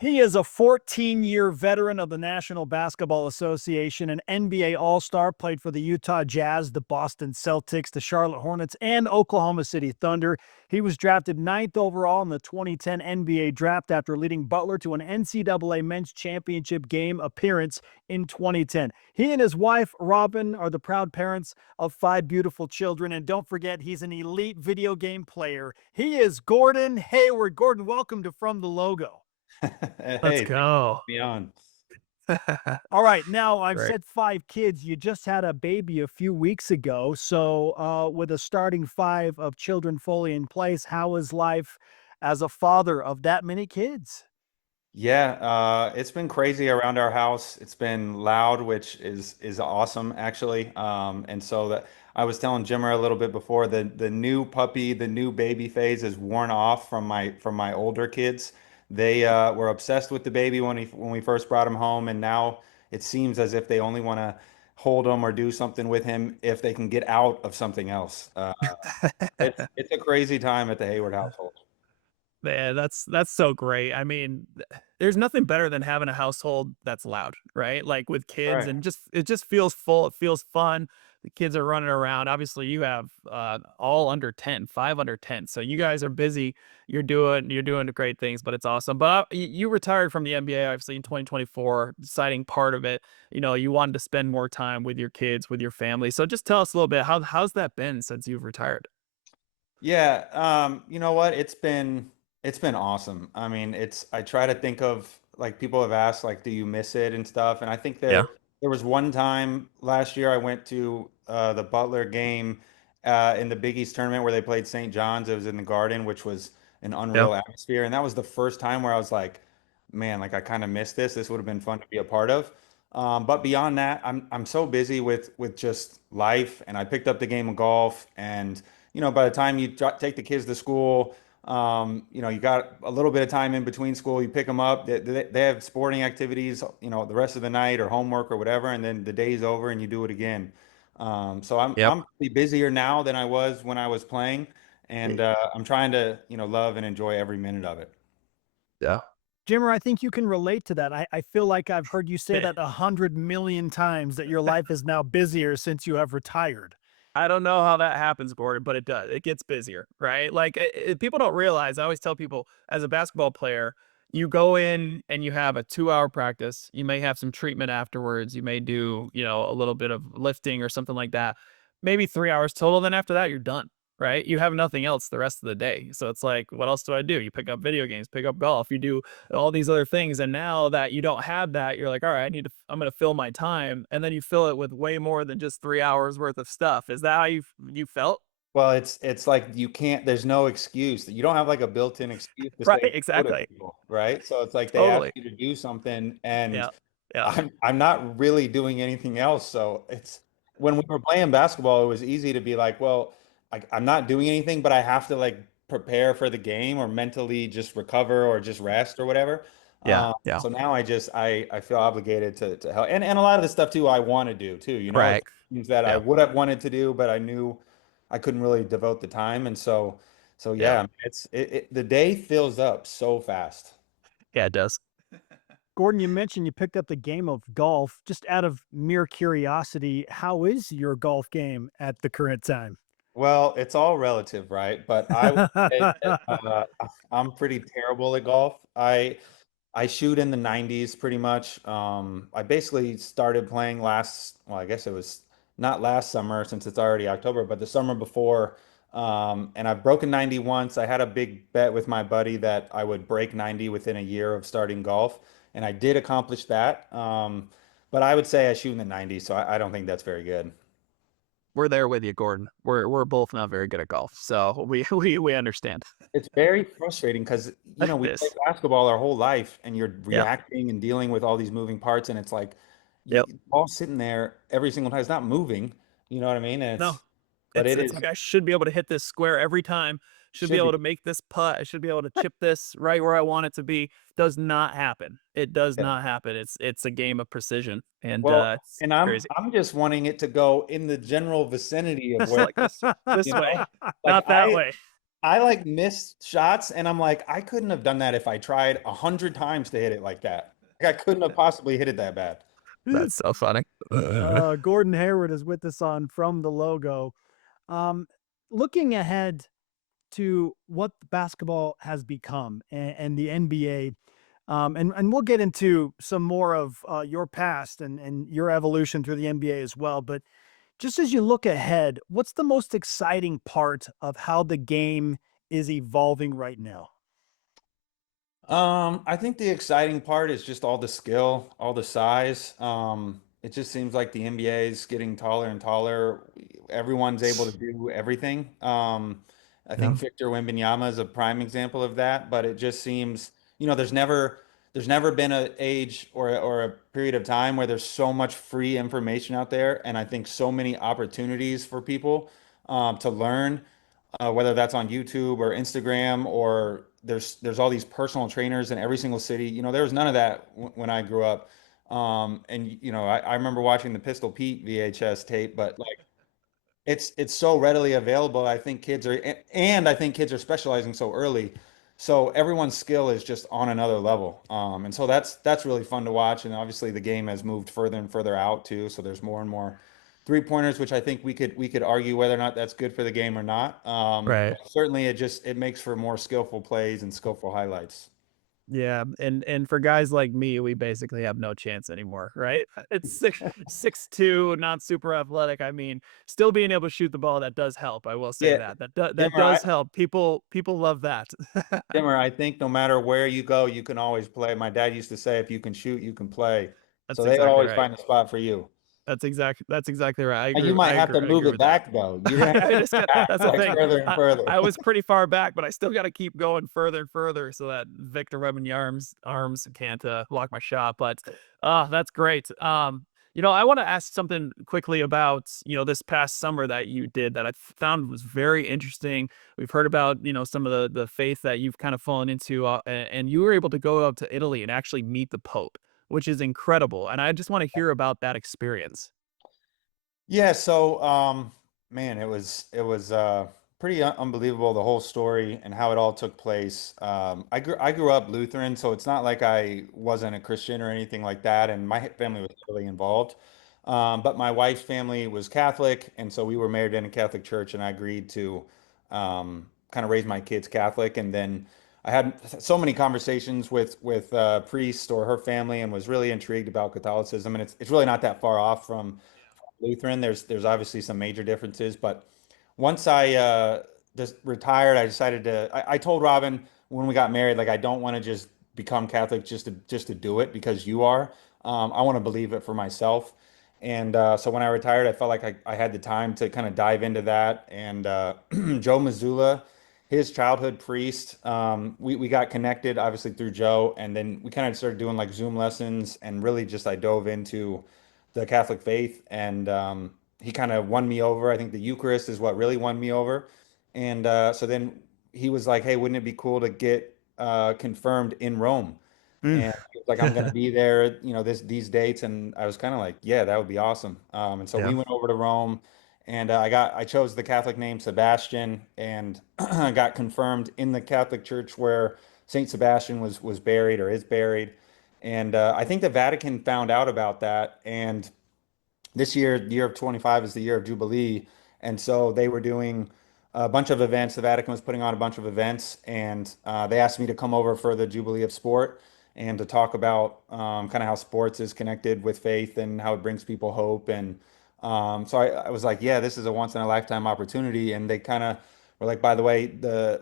He is a 14-year veteran of the National Basketball Association, an NBA All-Star, played for the Utah Jazz, the Boston Celtics, the Charlotte Hornets, and Oklahoma City Thunder. He was drafted 9th overall in the 2010 NBA Draft after leading Butler to an NCAA Men's Championship game appearance in 2010. He and his wife, Robin, are the proud parents of 5 beautiful children. And don't forget, he's an elite video game player. He is Gordon Hayward. Gordon, welcome to From the Logo. Let's Hey, go. me on. All right. Now, I've Great. said 5 kids. You just had a baby a few weeks ago. So, with a starting 5 of children fully in place, how is life as a father of that many kids? Yeah, it's been crazy around our house. It's been loud, which is awesome actually. And so that I was telling Jimmer a little bit before, the new puppy, the new baby phase is worn off from my older kids. They were obsessed with the baby when we first brought him home, and now it seems as if they only want to hold him or do something with him if they can get out of something else. It's a crazy time at the Hayward household. Man, that's so great. I mean, there's nothing better than having a household that's loud, right? Like with kids, Right. and it just feels full. It feels fun. The kids are running around. Obviously, you have all under 10, 5 under 10. So you guys are busy. You're doing great things, but it's awesome. But you retired from the NBA obviously in 2024, deciding part of it. You wanted to spend more time with your kids, with your family. So just tell us a little bit how's that been since you've retired? Yeah, you know what? It's been awesome. I mean, I try to think of like people have asked like do you miss it and stuff, and I think Yeah. there was one time last year I went to the Butler game in the Big East tournament where they played St. John's. It was in the Garden, which was an Yeah. unreal atmosphere, and that was the first time where I was like, man, like I kind of missed this. This would have been fun to be a part of. But beyond that, I'm so busy with just life, and I picked up the game of golf, and by the time you take the kids to school, you got a little bit of time in between school. You pick them up. They have sporting activities, the rest of the night or homework or whatever, and then the day's over and you do it again. So I'm Yep. I'm pretty busier now than I was when I was playing, and I'm trying to love and enjoy every minute of it. Yeah. Jimmer, I think you can relate to that. I feel like I've heard you say that 100 million times that your life is now busier since you have retired. I don't know how that happens, Gordon, but it does. It gets busier, right? Like people don't realize. I always tell people, as a basketball player, you go in and you have a 2-hour practice. You may have some treatment afterwards. You may do, a little bit of lifting or something like that. Maybe 3 hours total. Then after that, you're done. right? You have nothing else the rest of the day. So it's like, what else do I do? You pick up video games, pick up golf, you do all these other things. And now that you don't have that, you're like, all right, I'm going to fill my time. And then you fill it with way more than just 3 hours worth of stuff. Is that how you felt? Well, it's like you can't, there's no excuse. You don't have like a built-in excuse to Right. say no to Exactly. people, right? So it's like they ask Totally. you to do something and Yeah. Yeah. I'm not really doing anything else. So it's when we were playing basketball, it was easy to be like, well, I'm not doing anything, but I have to like prepare for the game or mentally just recover or just rest or whatever. Yeah. Yeah. So now I feel obligated to help. And a lot of the stuff too I want to do too, Right. things that I Yeah. would have wanted to do, but I knew I couldn't really devote the time. And so Yeah. yeah, the day fills up so fast. Yeah. It does. Gordon, you mentioned you picked up the game of golf. Just out of mere curiosity, how is your golf game at the current time? Well, it's all relative, right? But I would say that I'm pretty terrible at golf. I shoot in the 90s pretty much. I basically started playing well, I guess it was not last summer since it's already October, but the summer before. And I've broken 90 once. I had a big bet with my buddy that I would break 90 within a year of starting golf, and I did accomplish that. But I would say I shoot in the 90s, so I don't think that's very good. We're there with you, Gordon. We're both not very good at golf, so we understand. It's very frustrating because, we play This. basketball our whole life and you're Yeah. reacting and dealing with all these moving parts. And it's like, Yep. the ball's sitting there every single time. It's not moving. You know what I mean? And No. but it It's is, like I should be able to hit this square every time. Should be should be. able to make this putt. I should be able to chip this right where I want it to be. Does not happen. It does Yeah. not happen. It's a game of precision, and Well, it's and I'm, crazy. I'm just wanting it to go in the general vicinity of It's where, like this you way, know, like not that way. I like missed shots and I'm like, I couldn't have done that if I tried 100 times to hit it like that. Like I couldn't have possibly hit it that bad. That's so funny. Gordon Hayward is with us on From the Logo. Um, Looking ahead to what basketball has become and the NBA, and we'll get into some more of your past and your evolution through the NBA as well. But just as you look ahead, what's the most exciting part of how the game is evolving right now? I think the exciting part is just all the skill, all the size. It just seems like the NBA is getting taller and taller. Everyone's able to do everything. I Yeah. think Victor Wembanyama is a prime example of that, but it just seems, there's never been an age or a period of time where there's so much free information out there, and I think so many opportunities for people to learn, whether that's on YouTube or Instagram, or there's all these personal trainers in every single city. There was none of that when I grew up. And I remember watching the Pistol Pete VHS tape, but like it's so readily available. I think kids are specializing so early. So everyone's skill is just on another level. And so that's really fun to watch. And obviously the game has moved further and further out too. So there's more and more three-pointers, which I think we could argue whether or not that's good for the game or not. Right. But certainly it makes for more skillful plays and skillful highlights. Yeah, and for guys like me, we basically have no chance anymore, right? It's 6'2", not super athletic. I mean, still being able to shoot the ball, that does help. I will say Yeah, that. That Dimmer, does help. People love that. Dimmer, I think no matter where you go, you can always play. My dad used to say, if you can shoot, you can play. So That's they would exactly always right. find a spot for you. That's exactly right. And you might have to I move agree it with that. back though. You're gonna have to I move just it got, back that's the like thing. further and further. I was pretty far back, but I still got to keep going further and further so that Victor arms can't block my shot. But that's great. I want to ask something quickly about this past summer that you did that I found was very interesting. We've heard about some of the faith that you've kind of fallen into, and you were able to go up to Italy and actually meet the Pope, which is incredible. And I just want to hear about that experience. Yeah, so man, it was pretty unbelievable, the whole story and how it all took place. I grew up Lutheran, so it's not like I wasn't a Christian or anything like that, and my family was really involved. But my wife's family was Catholic, and so we were married in a Catholic church, and I agreed to kind of raise my kids Catholic. And then I had so many conversations with priests or her family, and was really intrigued about Catholicism, and it's really not that far off from Lutheran. There's obviously some major differences, but once I just retired, I decided to. I told Robin when we got married, like I don't want to just become Catholic just to do it because you are. I want to believe it for myself. And so when I retired, I felt like I had the time to kind of dive into that. And Joe Missoula, his childhood priest, we got connected obviously through Joe, and then we kind of started doing like Zoom lessons, and really just I dove into the Catholic faith, and he kind of won me over. I think the Eucharist is what really won me over. And so then he was like, "Hey, wouldn't it be cool to get confirmed in Rome?" Mm. And he was like, "I'm going to be there, these dates." And I was kind of like, "Yeah, that would be awesome." And so Yeah. we went over to Rome, and I chose the Catholic name Sebastian, and I got confirmed in the Catholic Church where Saint Sebastian was buried or is buried. And I think the Vatican found out about that, and this year, the year of 25 is the year of Jubilee. And so they were doing a bunch of events. The Vatican was putting on a bunch of events, and they asked me to come over for the Jubilee of Sport and to talk about kind of how sports is connected with faith and how it brings people hope. And so I was like, yeah, this is a once in a lifetime opportunity. And they kind of were like, by the way,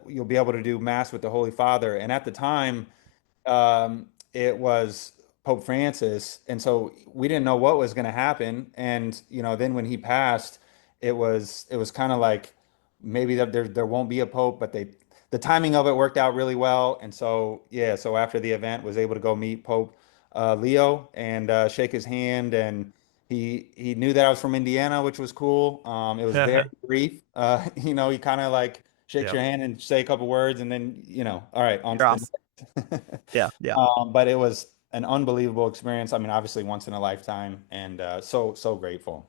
you'll be able to do mass with the Holy Father. And at the time, it was Pope Francis, and so we didn't know what was going to happen. And then when he passed, it was kind of like maybe that there won't be a pope, but the timing of it worked out really well. And so yeah, so after the event, was able to go meet Pope Leo and shake his hand, and he knew that I was from Indiana, which was cool. It was very brief. He kind of like shakes Yeah. your hand and say a couple words, and then all right, on You're to off. the Yeah. Yeah. but it was an unbelievable experience. I mean, obviously once in a lifetime, and so grateful.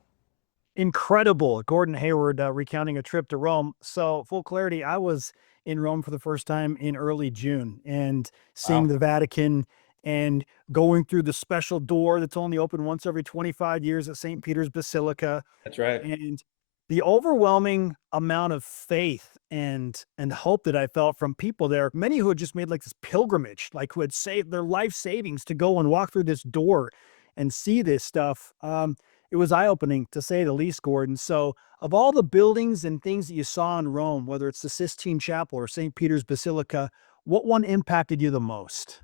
Incredible. Gordon Hayward recounting a trip to Rome. So, full clarity, I was in Rome for the first time in early June and seeing Wow, the Vatican and going through the special door that's only open once every 25 years at St. Peter's Basilica, that's right. and the overwhelming amount of faith and hope that I felt from people there, many who had just made like this pilgrimage, like who had saved their life savings to go and walk through this door and see this stuff. It was eye-opening to say the least, Gordon. So, of all the buildings and things that you saw in Rome, whether it's the Sistine Chapel or St. Peter's Basilica, what one impacted you the most?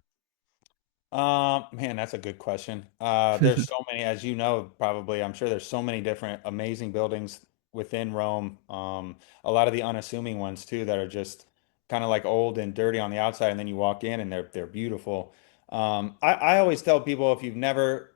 Man, that's a good question. There's so many, as you know, probably, I'm sure there's so many different amazing buildings within Rome. A lot of the unassuming ones too that are just kind of like old and dirty on the outside, and then you walk in and they're beautiful. I always tell people if you've never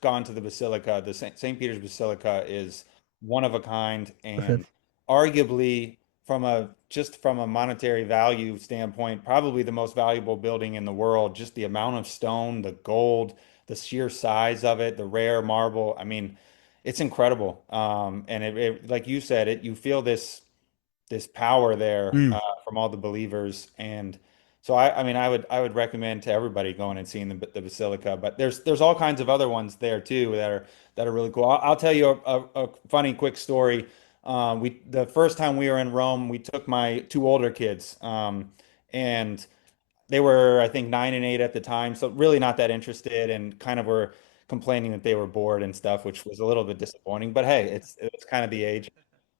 gone to the Basilica, the St. Peter's Basilica is one of a kind, and arguably from a monetary value standpoint, probably the most valuable building in the world. Just the amount of stone, the gold, the sheer size of it, the rare marble. I mean, it's incredible. And like you said, you feel this power there Mm. from all the believers. And so I mean I would recommend to everybody going and seeing the basilica. But there's all kinds of other ones there too that are really cool. I'll tell you a funny quick story. The first time we were in Rome, we took my two older kids, and they were, I think, 9 and 8 at the time, so really not that interested, and kind of were complaining that they were bored and stuff, which was a little bit disappointing. But hey, it's kind of the age.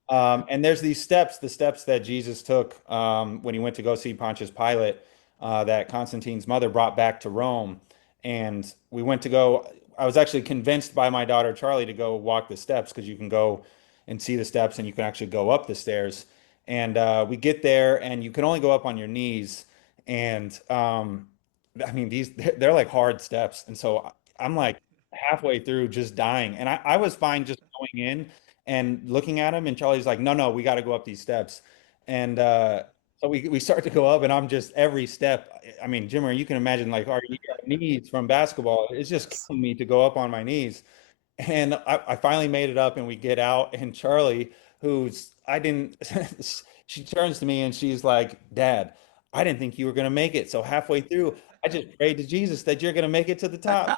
And there's these steps, the steps that Jesus took when he went to go see Pontius Pilate, that Constantine's mother brought back to Rome. And we went to go, I was actually convinced by my daughter Charlie to go walk the steps because you can go and see the steps and you can actually go up the stairs. And we get there and you can only go up on your knees. And I mean, they're like hard steps. And so I'm like halfway through just dying. And I was fine just going in and looking at him, and Charlie's like, no, no, we got to go up these steps. And so we start to go up, and I'm just every step. I mean, Jimmer, you can imagine like our knees from basketball. It's just killing me to go up on my knees. And I finally made it up, and we get out, and Charlie, who's I didn't, she turns to me and she's like, Dad, I didn't think you were going to make it. So halfway through, I just prayed to Jesus that you're going to make it to the top.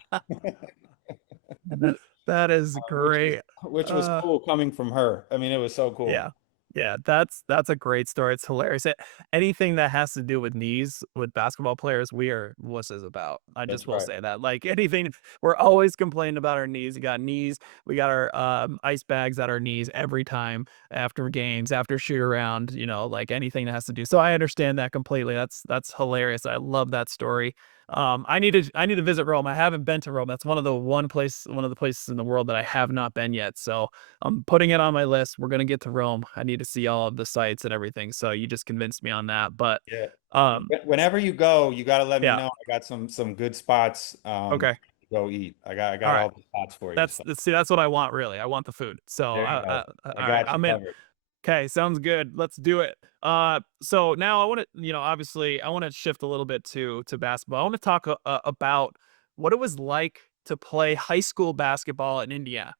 That is which was great. which was Uh, cool coming from her. I mean, it was so cool. yeah. Yeah, that's a great story. It's hilarious. Anything that has to do with knees with basketball players, we are wusses about. I just That's will right. say that. Like anything, we're always complaining about our knees. You got knees. We got our ice bags at our knees every time after games, after shoot around. Like anything that has to do. So I understand that completely. That's hilarious. I love that story. I need to visit Rome. I haven't been to Rome. That's one of the places in the world that I have not been yet. So I'm putting it on my list. We're gonna get to Rome. I need to see all of the sites and everything. So you just convinced me on that. But Yeah. um, Whenever you go, you got to let me yeah. know. I got some good spots Okay. to go eat. I All got right. all the spots for you. That's So see, that's what I want really. I want the food. So there you go. all I right, got you I'm in. covered. Okay, sounds good. Let's do it. So now I want to, obviously I want to shift a little bit to basketball. I want to talk about what it was like to play high school basketball in Indiana.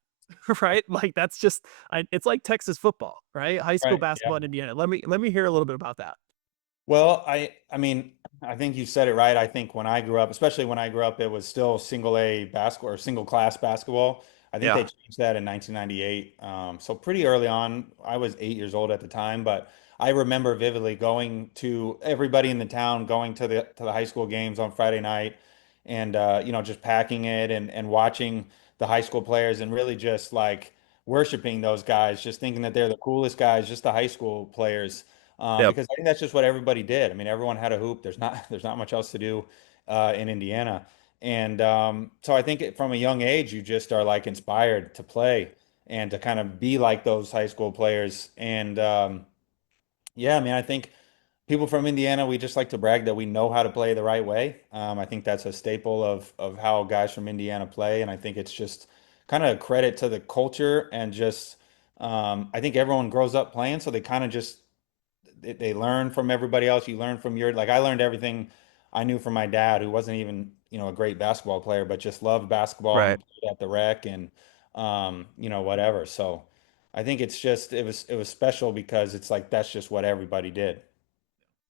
Right? Like that's just it's like Texas football, right? High school Right. basketball in Indiana. Let me hear a little bit about that. Well, I mean, I think you said it right. I think when I grew up, especially when I grew up, it was still single A basketball or single class basketball. I think they Yeah. changed that in 1998. So pretty early on, I was 8 years old at the time, but I remember vividly going to everybody in the town, going to the high school games on Friday night, and just packing it and watching the high school players and really just like worshiping those guys, just thinking that they're the coolest guys, just the high school players Yep. because I think that's just what everybody did. I mean, everyone had a hoop. There's not much else to do in Indiana, and so I think from a young age you just are like inspired to play and to kind of be like those high school players. And yeah, I mean, I think people from Indiana we just like to brag that we know how to play the right way. I think that's a staple of how guys from Indiana play, and I think it's just kind of a credit to the culture and just. I think everyone grows up playing, so they kind of just they learn from everybody else. You learn from your like I learned everything I knew from my dad, who wasn't even a great basketball player, but just loved basketball Right. and played at the rec and whatever. So I think it's just it was special because it's like that's just what everybody did.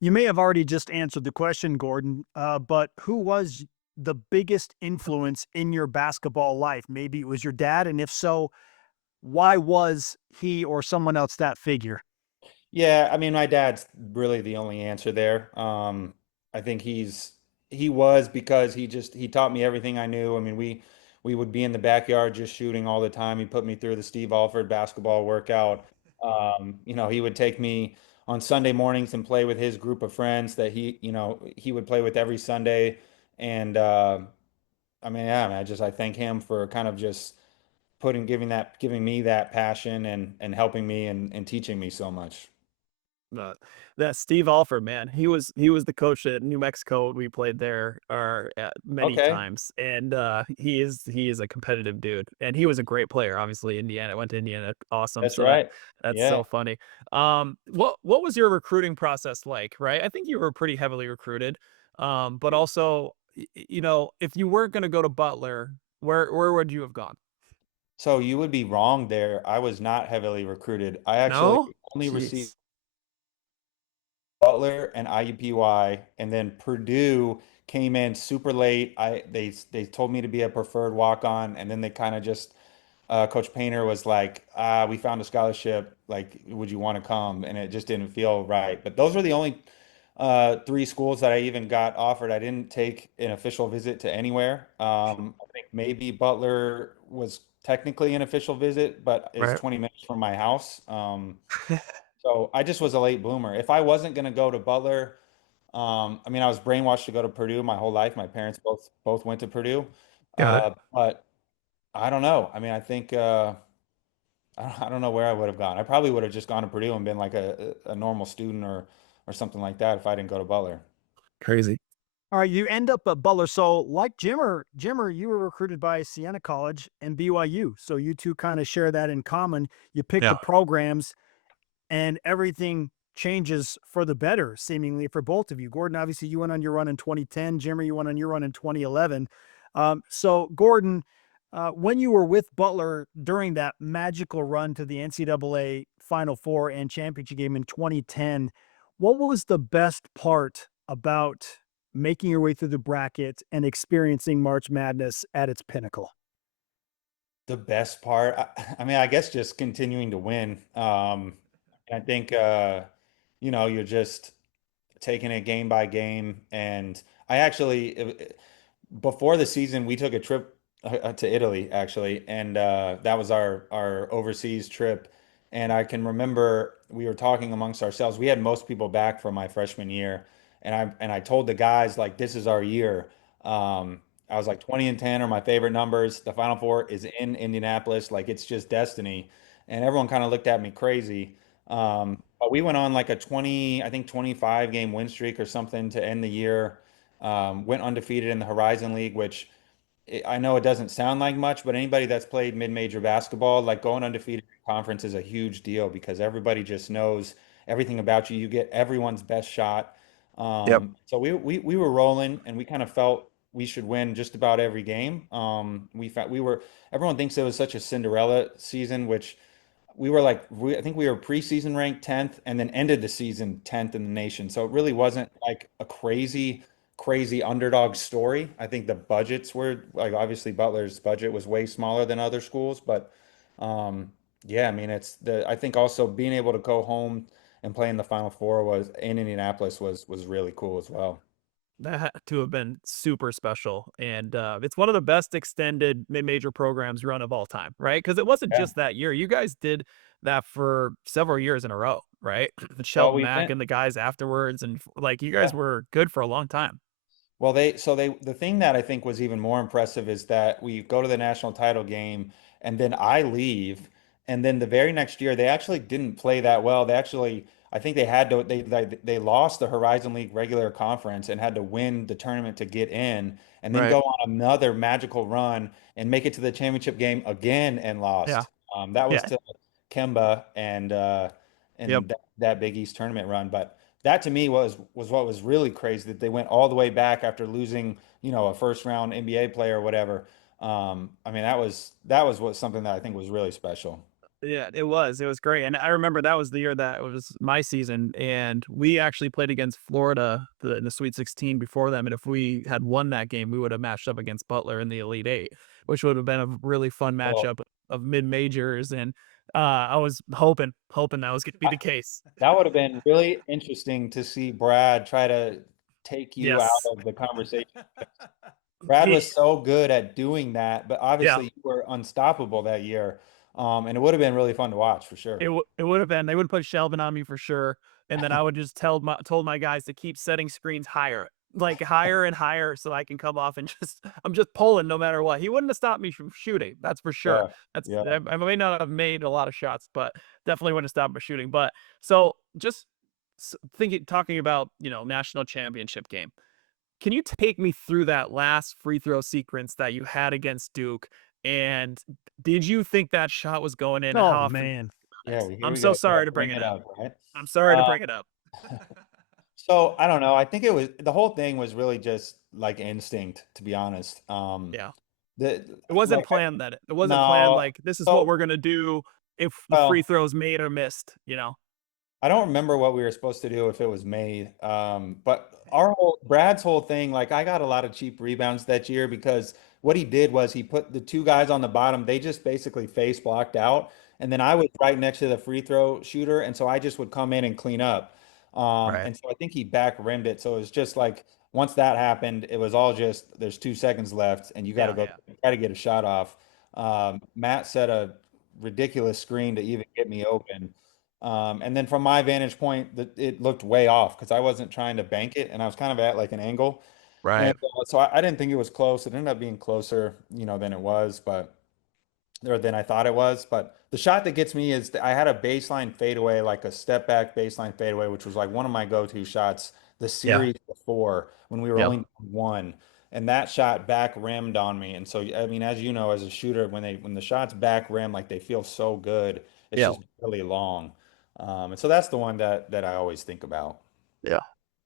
You may have already just answered the question, Gordon, but who was the biggest influence in your basketball life? Maybe it was your dad, and if so, why was he or someone else that figure? Yeah, I mean, my dad's really the only answer there. I think he was because he taught me everything I knew. I mean, we would be in the backyard just shooting all the time. He put me through the Steve Alford basketball workout. He would take me on Sunday mornings and play with his group of friends that he would play with every Sunday. And I mean, yeah, man, I thank him for kind of just giving me that passion and helping me and teaching me so much. Uh, that Steve Alford, man, he was the coach at New Mexico. We played there many Okay. times, and he is a competitive dude, and he was a great player. Obviously, Indiana went to Indiana, awesome. That's So that right. that's Yeah. so funny. What was your recruiting process like? Right, I think you were pretty heavily recruited, but also, if you weren't going to go to Butler, where would you have gone? So you would be wrong there. I was not heavily recruited. I actually No, only received jeez, Butler and IUPUI, and then Purdue came in super late. They told me to be a preferred walk-on, and then they kind of just Coach Painter was like, we found a scholarship. Like, would you want to come? And it just didn't feel right. But those were the only three schools that I even got offered. I didn't take an official visit to anywhere. I think maybe Butler was technically an official visit, but it's right, 20 minutes from my house. So I just was a late bloomer. If I wasn't going to go to Butler, I mean, I was brainwashed to go to Purdue my whole life. My parents both went to Purdue, got it. but I don't know. I mean, I think I don't know where I would have gone. I probably would have just gone to Purdue and been like a normal student or something like that if I didn't go to Butler. Crazy. All right, you end up at Butler. So, like Jimmer, you were recruited by Siena College and BYU. So you two kind of share that in common. You pick the Yeah, programs, and everything changes for the better, seemingly for both of you. Gordon, obviously, you went on your run in 2010. Jimmer, you went on your run in 2011. So, Gordon, when you were with Butler during that magical run to the NCAA Final Four and championship game in 2010, what was the best part about making your way through the bracket and experiencing March Madness at its pinnacle? The best part, I mean, I guess just continuing to win. I think you're just taking it game by game. And I actually, before the season, we took a trip to Italy actually, and that was our overseas trip. And I can remember we were talking amongst ourselves. We had most people back from my freshman year, and I told the guys like, this is our year. I was like 20 and 10 are my favorite numbers. The Final Four is in Indianapolis, like it's just destiny. And everyone kind of looked at me crazy. But we went on like a 20, I think 25 game win streak or something to end the year. Went undefeated in the Horizon League, which I know it doesn't sound like much, but anybody that's played mid-major basketball, like going undefeated in conference is a huge deal because everybody just knows everything about you. You get everyone's best shot. Yep. So we were rolling, and we kind of felt we should win just about every game. We were everyone thinks it was such a Cinderella season, which we were like I think we were preseason ranked 10th and then ended the season 10th in the nation. So it really wasn't like a crazy underdog story. I think the budgets were like obviously Butler's budget was way smaller than other schools, but um yeah, I mean I think also being able to go home and play in the Final Four was in Indianapolis was really cool as well. That had to have been super special, and it's one of the best extended mid-major programs run of all time, right? Because it wasn't Yeah. just that year. You guys did that for several years in a row, right? And Well, Shelton we Mack went and the guys afterwards, and like you guys yeah. were good for a long time. Well, the thing that I think was even more impressive is that we go to the national title game and then I leave, and then the very next year they actually didn't play that well. They actually, I think they had to they lost the Horizon League regular conference and had to win the tournament to get in, and then Right. go on another magical run and make it to the championship game again and Yeah. lost. That was Yeah. to Kemba Yep. and that Big East tournament run, but that to me was what was really crazy that they went all the way back after losing, a first round NBA player or whatever. I mean, that was what something that I think was really special. Yeah, it was. It was great. And I remember that was the year that it was my season. And we actually played against Florida in the Sweet 16 before them. And if we had won that game, we would have matched up against Butler in the Elite Eight, which would have been a really fun Well, matchup of mid majors. And I was hoping that was going to be I, the case. that would have been really interesting to see Brad try to take you out Yes. of the conversation. Brad He, was so good at doing that, but yeah. obviously you were unstoppable that year. And it would have been really fun to watch for It sure. it would have been. They would put Shelvin on me for sure, and then I would just told my guys to keep setting screens higher, like higher and higher, so I can come off and just I'm just pulling no matter what. He wouldn't have stopped me from shooting, that's for sure. Yeah. That's Yeah. I may not have made a lot of shots, but definitely wouldn't have stopped me shooting. But so just thinking, talking about national championship game. Can you take me through that last free throw sequence that you had against Duke? And did you think that shot was going in? And Oh how often man. Yeah, here I'm we so go. sorry to bring Bring it it up. up, right? I'm sorry to Uh, bring it up. So I don't know. I think it was the whole thing was really just like instinct, to be honest. Yeah. The It wasn't like planned that it wasn't planned no. like this is what So we're gonna do if the free well, throw's made or missed. I don't remember what we were supposed to do if it was made. But Brad's whole thing, like I got a lot of cheap rebounds that year because what he did was he put the two guys on the bottom, they just basically face blocked out. And then I was right next to the free throw shooter. And so I just would come in and clean up. Right. And so I think he back rimmed it. So it was just like once that happened, it was all just there's 2 seconds left and you got to Yeah, go try to get a shot off. Matt set a ridiculous screen to even get me open. And then from my vantage point, it looked way off because I wasn't trying to bank it and I was kind of at like an angle. And right. so I didn't think it was close. It ended up being closer, than it was, or than I thought it was. But the shot that gets me is I had a baseline fadeaway, like a step back baseline fadeaway, which was like one of my go-to shots the Yeah. series before when we were Yep. only down one. And that shot back rimmed on me. And so, I mean, as you know, as a shooter, when the shots back rim, like they feel so good, it's Yeah. just really long. And so that's the one that I always think about. Yeah.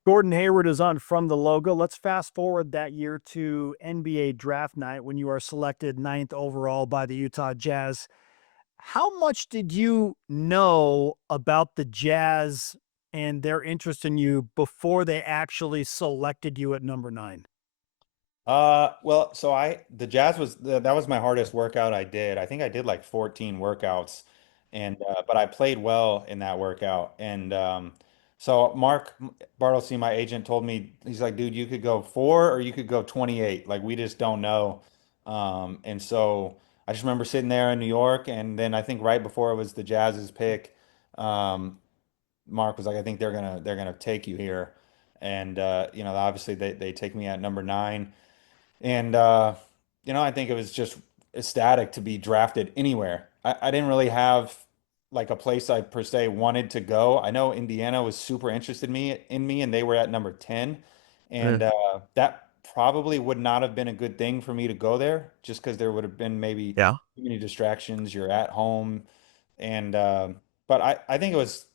Gordon Hayward is on From the Logo. Let's fast forward that year to NBA draft night when you are selected ninth overall by the Utah Jazz. How much did you know about the Jazz and their interest in you before they actually selected you at number 9? Well, the Jazz that was my hardest workout I did. I think I did like 14 workouts. and but I played well in that workout. And so Mark Bartlesey, my agent, told me, he's like, dude, you could go 4 or you could go 28. Like, we just don't know. And so I just remember sitting there in New York, and then I think right before it was the Jazz's pick, um, Mark was like, I think they're gonna take you here. And obviously they take me at number 9. And I think it was just ecstatic to be drafted anywhere. I didn't really have like a place I per se wanted to go. I know Indiana was super interested in me, and they were at number 10. Uh, And that probably would not have been a good thing for me to go there, just because there would have been maybe yeah. too many distractions. You're at home. And but I think it was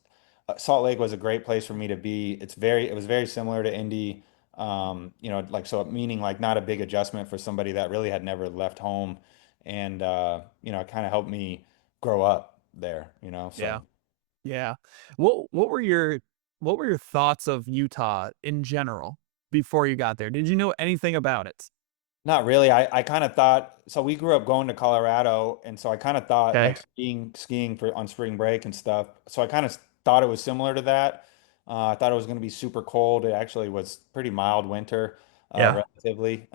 Salt Lake was a great place for me to be. It was very similar to Indy. Like, so meaning like not a big adjustment for somebody that really had never left home. And it kind of helped me grow up there, Yeah. so. Yeah. What were your thoughts of Utah in general before you got there? Did you know anything about it? Not really. I kind of thought, so we grew up going to Colorado, and so I kind of thought Okay. like skiing for on spring break and stuff. So I kind of thought it was similar to that. I thought it was going to be super cold. It actually was pretty mild winter, Yeah. relatively.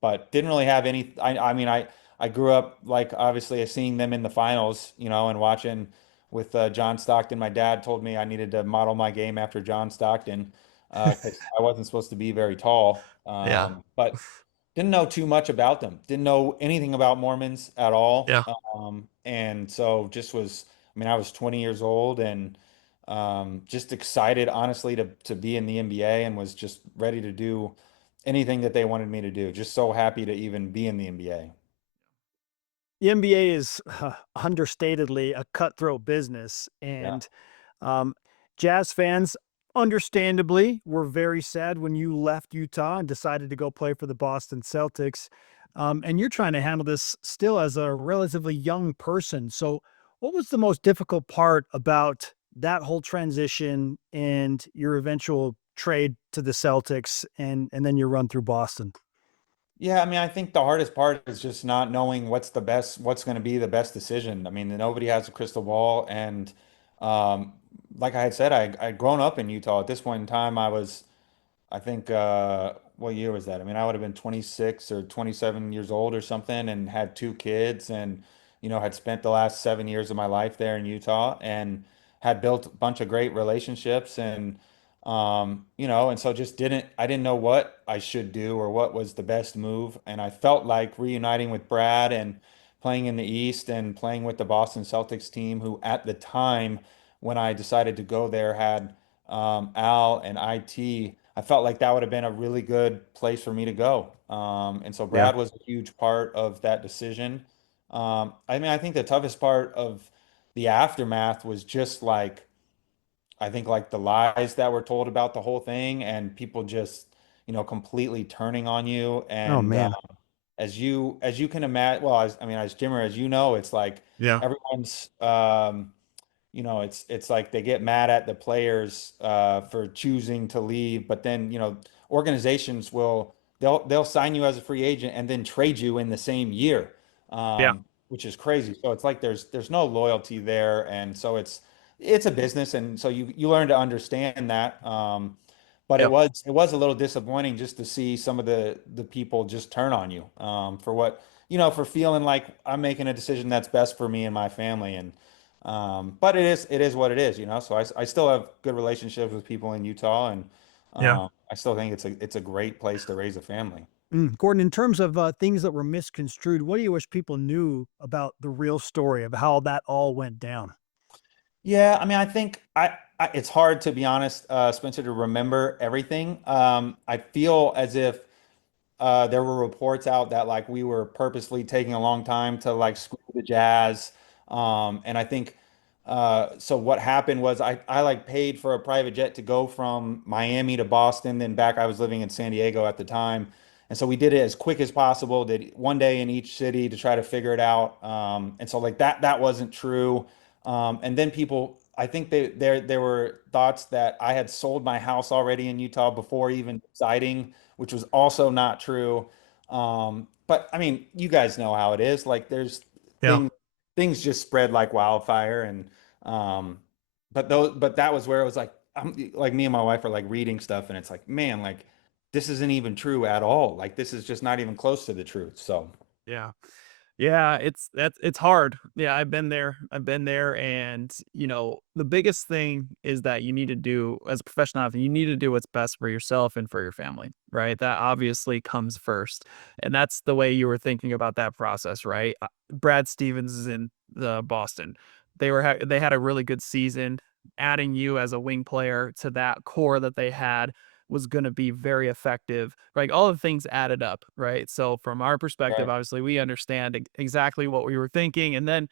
But didn't really have any. I mean, I grew up like obviously seeing them in the finals, and watching with John Stockton. My dad told me I needed to model my game after John Stockton, because I wasn't supposed to be very tall. Yeah. But didn't know too much about them. Didn't know anything about Mormons at all. Yeah. And so I was 20 years old, and just excited, honestly, to be in the NBA, and was just ready to do anything that they wanted me to do. Just so happy to even be in the NBA. The NBA is understatedly a cutthroat business, Yeah. and um, Jazz fans, understandably, were very sad when you left Utah and decided to go play for the Boston Celtics. And you're trying to handle this still as a relatively young person. So, what was the most difficult part about that whole transition and your eventual trade to the Celtics, and then your run through Boston? Yeah, I mean, I think the hardest part is just not knowing what's going to be the best decision. I mean, nobody has a crystal ball, and like I had said, I'd grown up in Utah. At this point in time, I think, what year was that? I mean, I would have been 26 or 27 years old or something, and had 2 kids, and had spent the last 7 years of my life there in Utah, and had built a bunch of great relationships. And and so just didn't I didn't know what I should do or what was the best move. And I felt like reuniting with Brad and playing in the East and playing with the Boston Celtics team, who at the time when I decided to go there had Al and IT. I felt like that would have been a really good place for me to go. And so Yeah. Brad was a huge part of that decision. I mean, I think the toughest part of the aftermath was just like, I think like the lies that were told about the whole thing, and people just, completely turning on you. Oh And man. as you can imagine, well, I mean, as Jimmer, as you know, it's like Yeah. everyone's, it's like they get mad at the players for choosing to leave, but then organizations they'll sign you as a free agent and then trade you in the same year, Yeah. which is crazy. So it's like there's no loyalty there, and so it's a business, and so you learn to understand that. But it Yep. was a little disappointing just to see some of the people just turn on you, for feeling like I'm making a decision that's best for me and my family. And but it is what it is. So I still have good relationships with people in Utah, and Yeah. I still think it's a great place to raise a family. Gordon, in terms of things that were misconstrued, what do you wish people knew about the real story of how that all went down? Yeah, I mean, I think it's hard, to be honest, Spencer, to remember everything. I feel as if there were reports out that like we were purposely taking a long time to like screw the Jazz. And I think so what happened was I like paid for a private jet to go from Miami to Boston, then back. I was living in San Diego at the time. And so we did it as quick as possible, did one day in each city to try to figure it out. And so like that wasn't true. And then people, I think there were thoughts that I had sold my house already in Utah before even deciding, which was also not true. But I mean, you guys know how it is. Like there's Yeah. things. things just spread like wildfire. And um, but that was where it was like, like me and my wife are like reading stuff, and it's like, man, like this isn't even true at all. Like this is just not even close to the truth. So Yeah. Yeah, it's hard. Yeah, I've been there. I've been there, and the biggest thing is that you need to do as a professional athlete, you need to do what's best for yourself and for your family, right? That obviously comes first. And that's the way you were thinking about that process, right? Brad Stevens is in the Boston. They had a really good season. Adding you as a wing player to that core that they had was going to be very effective. Like all the things added up, right? So from our perspective, right, obviously we understand exactly what we were thinking, and then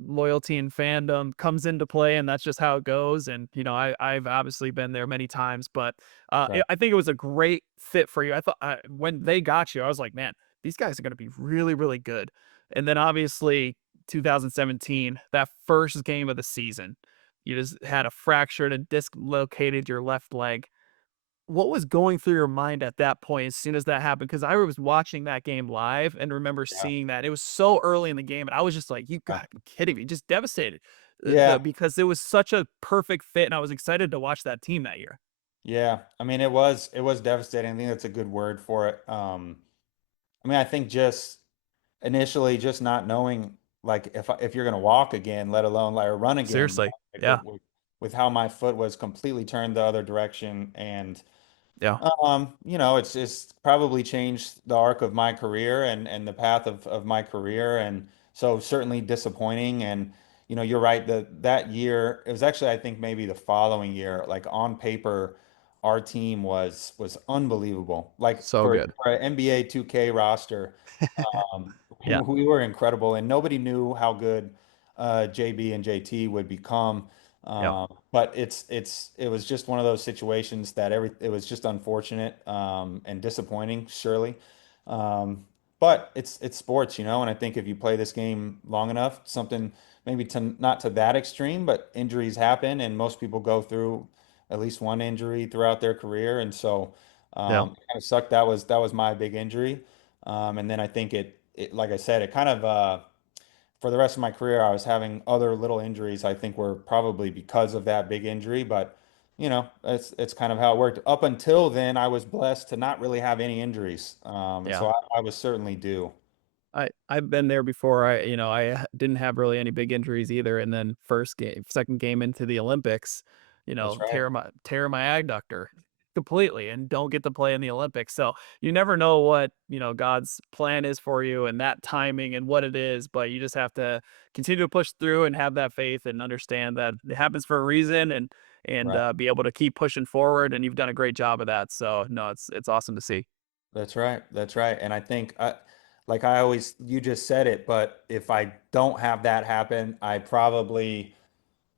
loyalty and fandom comes into play, and that's just how it goes. And I've obviously been there many times, but right, I think it was a great fit for you. I thought when they got you, I was like, man, these guys are going to be really, really good. And then obviously 2017, that first game of the season, you just had a fractured and dislocated your left leg. What was going through your mind at that point as soon as that happened? Because I was watching that game live and remember yeah, seeing that. It was so early in the game, and I was just like, "You yeah, gotta be kidding me!" Just devastated, yeah. because it was such a perfect fit, and I was excited to watch that team that year. Yeah. I mean, it was devastating. I think that's a good word for it. I mean, I think just initially just not knowing like if you're gonna walk again, let alone like or run again, Seriously, like yeah, with how my foot was completely turned the other direction. And yeah, it's just probably changed the arc of my career and the path of my career. And so certainly disappointing. And you're right, that year, it was actually, I think maybe the following year, like on paper, our team was unbelievable. Like so good. for an NBA 2K roster, um, Yeah, we were incredible, and nobody knew how good JB and JT would become. yeah, But it was just one of those situations that it was just unfortunate and disappointing, surely. Um, but it's sports, and I think if you play this game long enough, something maybe to not to that extreme, but injuries happen, and most people go through at least one injury throughout their career. And so yeah, it kind of sucked. That was my big injury. And then I think like I said, it kind of for the rest of my career, I was having other little injuries. I think were probably because of that big injury, but it's kind of how it worked. Up until then, I was blessed to not really have any injuries, and yeah. so I was certainly due. I've been there before. I didn't have really any big injuries either, and then second game into the Olympics, That's right. tear my adductor completely, and don't get to play in the Olympics. So you never know what God's plan is for you and that timing and what it is, but you just have to continue to push through and have that faith and understand that it happens for a reason, and Right. be able to keep pushing forward. And you've done a great job of that. So no, it's awesome to see. That's right. That's right. And I think, like I always, you just said it, but if I don't have that happen, I probably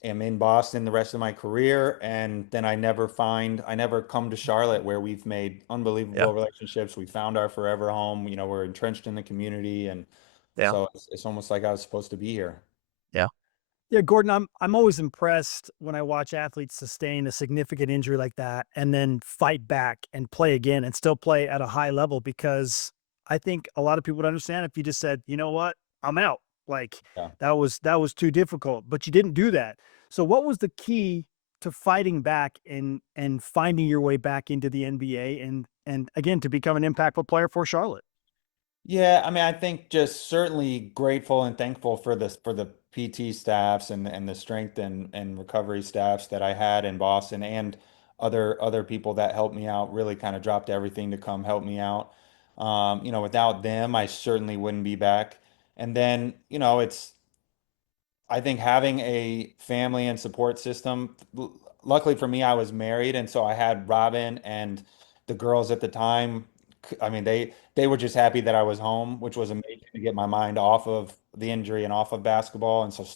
am in Boston the rest of my career, and then I never come to Charlotte where we've made Yeah, unbelievable relationships. We found our forever home. We're entrenched in the community, and yeah, so it's almost like I was supposed to be here. yeah, Yeah, Gordon, I'm always impressed when I watch athletes sustain a significant injury like that and then fight back and play again and still play at a high level, because I think a lot of people would understand if you just said, "You know what? I'm out." Like Yeah. that was too difficult, but you didn't do that. So what was the key to fighting back and finding your way back into the NBA and again to become an impactful player for Charlotte? Yeah, I mean, I think just certainly grateful and thankful for the PT staffs and the strength and recovery staffs that I had in Boston, and other people that helped me out, really kind of dropped everything to come help me out. Without them, I certainly wouldn't be back. And then, I think having a family and support system, luckily for me, I was married, and so I had Robin and the girls at the time. I mean, they were just happy that I was home, which was amazing to get my mind off of the injury and off of basketball. And so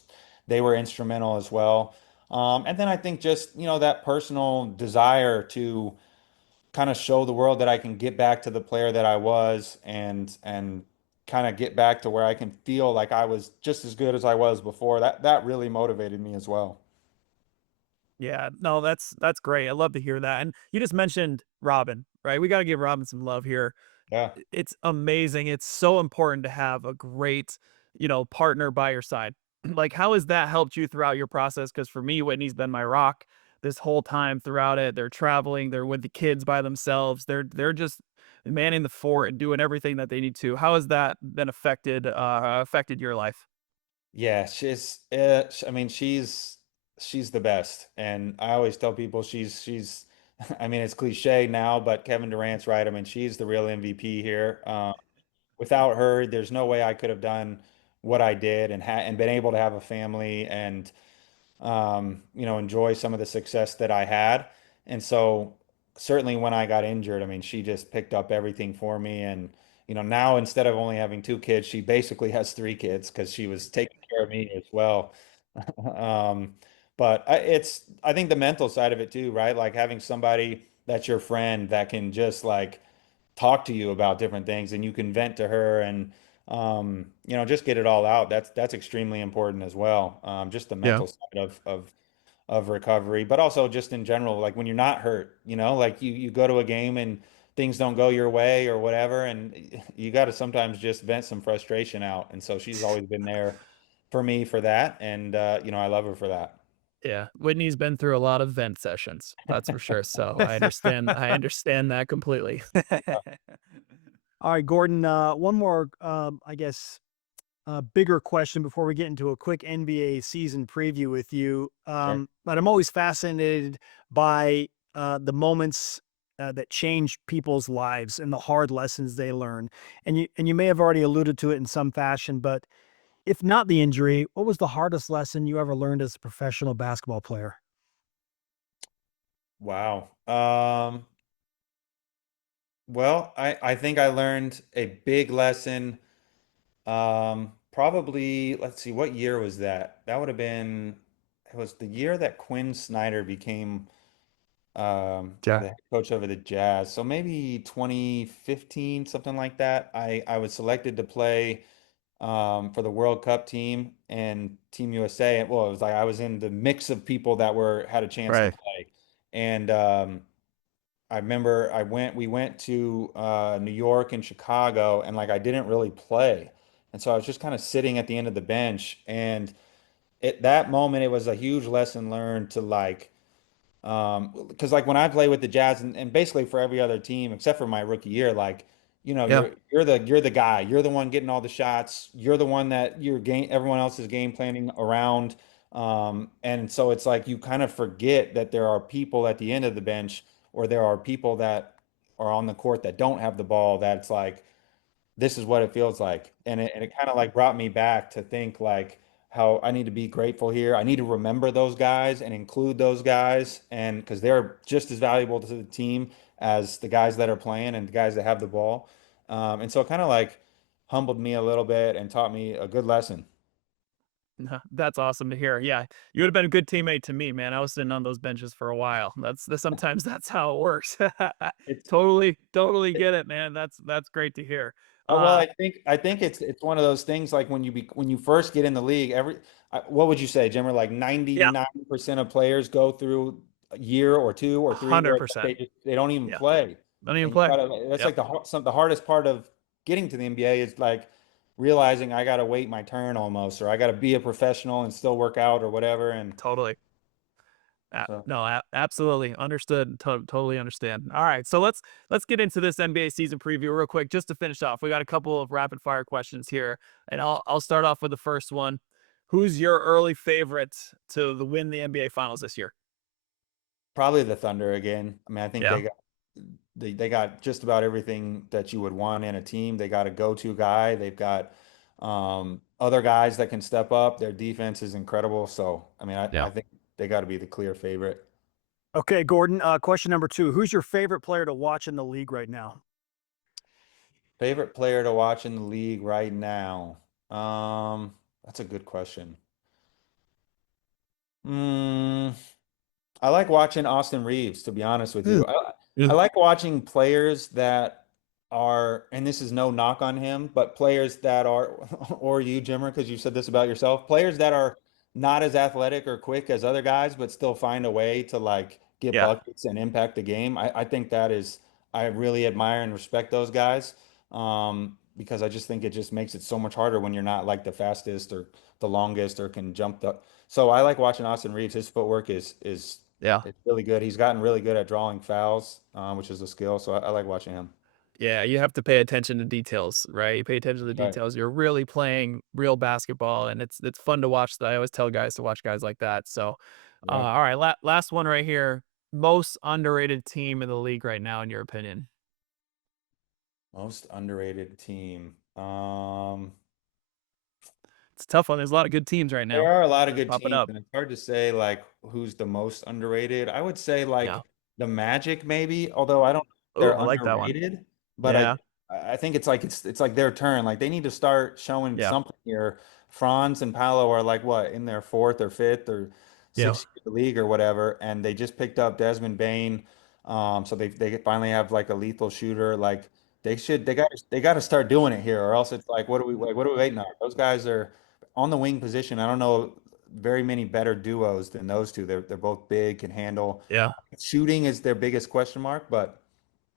they were instrumental as well. And then I think just, that personal desire to kind of show the world that I can get back to the player that I was, and kind of get back to where I can feel like I was just as good as I was before. That really motivated me as well. yeah. No, that's great. I love to hear that. And you just mentioned Robin, right? We got to give Robin some love here. Yeah. It's amazing. It's so important to have a great partner by your side. Like, how has that helped you throughout your process? Because for me, Whitney's been my rock this whole time throughout it. They're traveling, they're with the kids by themselves. They're just manning the fort and doing everything that they need to. How has that been affected your life? Yeah, I mean, she's the best, and I always tell people she's. I mean, it's cliche now, but Kevin Durant's right. I mean, she's the real MVP here. Without her, there's no way I could have done what I did and been able to have a family and enjoy some of the success that I had. And so certainly when I got injured, I mean, she just picked up everything for me. And, now instead of only having two kids, she basically has three kids because she was taking care of me as well. Um, but I think the mental side of it too, right? Like having somebody that's your friend that can just like talk to you about different things and you can vent to her and just get it all out. That's extremely important as well. Just the Yeah. mental side of recovery, but also just in general, like when you're not hurt, like you go to a game and things don't go your way or whatever, and you got to sometimes just vent some frustration out. And so she's always been there for me for that, and I love her for that. Yeah, Whitney's been through a lot of vent sessions, that's for sure. So I understand that completely. All right, Gordon, one more, I guess, bigger question before we get into a quick NBA season preview with you. Sure. But I'm always fascinated by the moments that change people's lives and the hard lessons they learn. And you may have already alluded to it in some fashion, but if not the injury, what was the hardest lesson you ever learned as a professional basketball player? Wow. Well, I think I learned a big lesson. Probably, let's see, what year was that? That would have been, it was the year that Quinn Snyder became Yeah. the head coach over the Jazz. So maybe 2015, something like that. I was selected to play for the World Cup team and Team USA. Well, it was like I was in the mix of people that were had a chance to Right. play. And I remember we went to New York and Chicago, and like I didn't really play. And so I was just kind of sitting at the end of the bench. And at that moment, it was a huge lesson learned to like, because like when I play with the Jazz and basically for every other team except for my rookie year, like, Yeah. you're the guy, you're the one getting all the shots, you're the one that everyone else is game planning around. And so it's like you kind of forget that there are people at the end of the bench or there are people that are on the court that don't have the ball that's like this is what it feels like. And it kind of like brought me back to think like how I need to be grateful here. I need to remember those guys and include those guys and because they're just as valuable to the team as the guys that are playing and the guys that have the ball. And so it kind of like humbled me a little bit and taught me a good lesson. That's awesome to hear. Yeah, you would have been a good teammate to me, man. I was sitting on those benches for a while. Sometimes that's how it works. It's Totally get it, man. That's great to hear. Well, Uh, I think it's one of those things like when you first get in the league, what would you say, Jimmer? Like yeah, 99% of players go through a year or two or three where 100%. they don't even Yeah, play, don't even and you play. gotta that's Yep, like the hardest part of getting to the NBA is like realizing I gotta wait my turn almost, or I gotta be a professional and still work out or whatever, and totally. so. No, absolutely understood. Totally understand. All right, so let's get into this NBA season preview real quick, just to finish off. We got a couple of rapid fire questions here, and I'll start off with the first one. Who's your early favorite to win the NBA Finals this year? Probably the Thunder again. I mean, I think Yeah, they got just about everything that you would want in a team. They got a go-to guy. They've got other guys that can step up. Their defense is incredible. So, I mean, yeah. I think they got to be the clear favorite. Okay, Gordon, question number two. Who's your favorite player to watch in the league right now? Favorite player to watch in the league right now? That's a good question. Hmm. I like watching Austin Reeves, to be honest with Mm, you. I yeah, like watching players that are, and this is no knock on him, but players that are, or you, Jimmer, because you said this about yourself, players that are not as athletic or quick as other guys, but still find a way to like get yeah. buckets and impact the game. I think that is, I really admire and respect those guys. because I just think it just makes it so much harder when you're not like the fastest or the longest or can jump the. So I like watching Austin Reeves. His footwork is Yeah. it's really good. He's gotten really good at drawing fouls, which is a skill. So I like watching him. Yeah, you have to pay attention to details, right? You pay attention to the Right. details. You're really playing real basketball, and it's fun to watch. I always tell guys to watch guys like that. So, Yeah. all right, last one right here. Most underrated team in the league right now, in your opinion? Most underrated team. It's a tough one. There's a lot of good teams right There now are a lot of good popping teams, up. and it's hard to say like who's the most underrated. I would say Yeah. like the Magic maybe, although I don't know if Oh, they're I like that one. underrated, but Yeah. I think it's like their turn. Like they need to start showing Yeah. something here. Franz and Paolo are like what in their fourth or fifth or Yeah. sixth year of the league or whatever, and they just picked up Desmond Bain. So they finally have like a lethal shooter. Like they got to start doing it here, or else it's like what are we waiting on? Those guys are on the wing position. I don't know very many better duos than those two. They're both big, can handle. Yeah. Shooting is their biggest question mark, but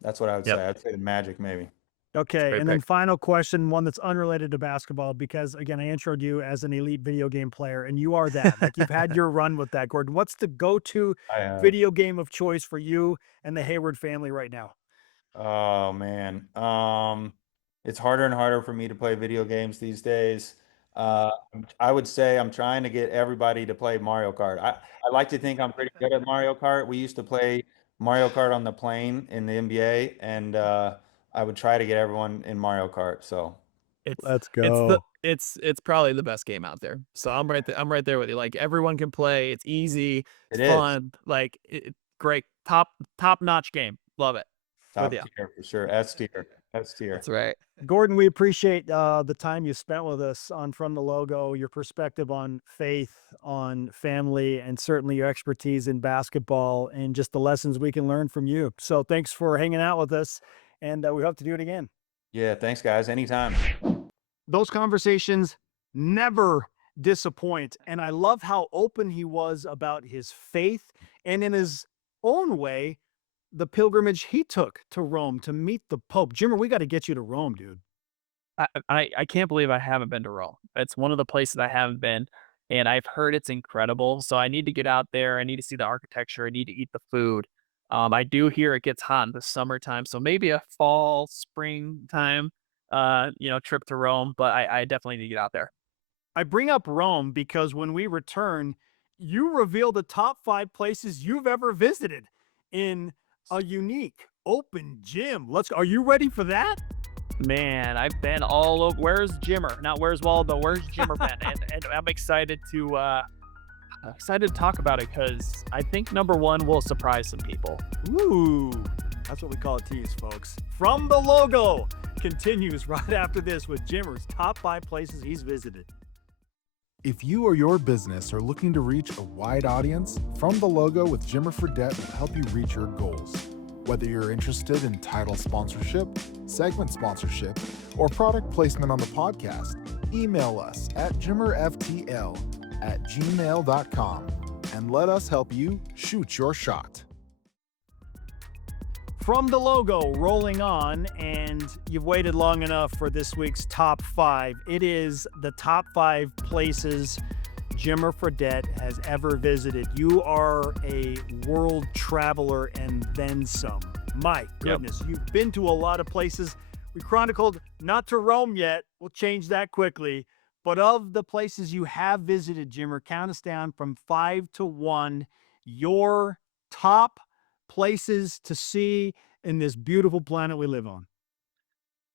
that's what I would Yep. say. I'd say the Magic maybe. Okay, Great and then pick. final question, one that's unrelated to basketball, because again, I introed you as an elite video game player, and you are that. Like you've had your run with that, Gordon. What's the go-to I have. video game of choice for you and the Hayward family right now? Oh man. It's harder and harder for me to play video games these days. I would say I'm trying to get everybody to play Mario Kart. I like to think I'm pretty good at Mario Kart. We used to play Mario Kart on the plane in the NBA, and I would try to get everyone in Mario Kart. So It's Let's it's the go. it's probably the best game out there. So I'm right there with you. Like everyone can play. It's easy. It's it is fun. Like great top notch game. Love it. With top you. tier for sure. S tier. S tier. That's right. Gordon, we appreciate the time you spent with us on From the Logo, your perspective on faith, on family, and certainly your expertise in basketball and just the lessons we can learn from you. So thanks for hanging out with us, and we hope to do it again. Yeah, thanks guys. Anytime. Those conversations never disappoint. And I love how open he was about his faith and in his own way, the pilgrimage he took to Rome to meet the Pope. Jimmer, we got to get you to Rome, dude. I can't believe I haven't been to Rome. It's one of the places I haven't been, and I've heard it's incredible. So I need to get out there. I need to see the architecture. I need to eat the food. I do hear it gets hot in the summertime, so maybe a fall, springtime, trip to Rome. But I definitely need to get out there. I bring up Rome because when we return, you reveal the top 5 places you've ever visited in a unique open gym. Let's go. Are you ready for that? Man, I've been all over. Where's Jimmer? Not where's Waldo. Where's Jimmer been? And I'm excited to talk about it because I think number one will surprise some people. Ooh, that's what we call a tease, folks. From the Logo continues right after this with Jimmer's top 5 places he's visited. If you or your business are looking to reach a wide audience, From the Logo with Jimmer Fredette will help you reach your goals. Whether you're interested in title sponsorship, segment sponsorship, or product placement on the podcast, email us at jimmerftl@gmail.com and let us help you shoot your shot. From the Logo rolling on, and you've waited long enough for this week's top 5. It is the top 5 places Jimmer Fredette has ever visited. You are a world traveler and then some. My goodness, You've been to a lot of places. We chronicled not to Rome yet. We'll change that quickly. But of the places you have visited, Jimmer, count us down from 5 to 1. Your top places to see in this beautiful planet we live on.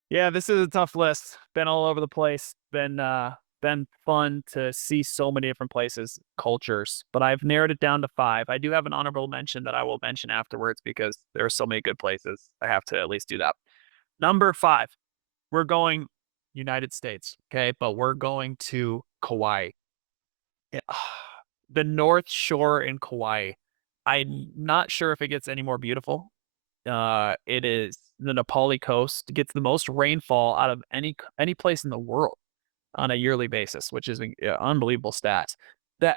Yeah, this is a tough list. Been all over the place. Been fun to see so many different places, cultures, but I've narrowed it down to 5. I do have an honorable mention that I will mention afterwards because there are so many good places. I have to at least do that. Number 5, we're going United States, okay? But we're going to Kauai. Yeah, the North Shore in Kauai. I'm not sure if it gets any more beautiful. It is the Nepali coast. It gets the most rainfall out of any place in the world on a yearly basis, which is unbelievable stats. The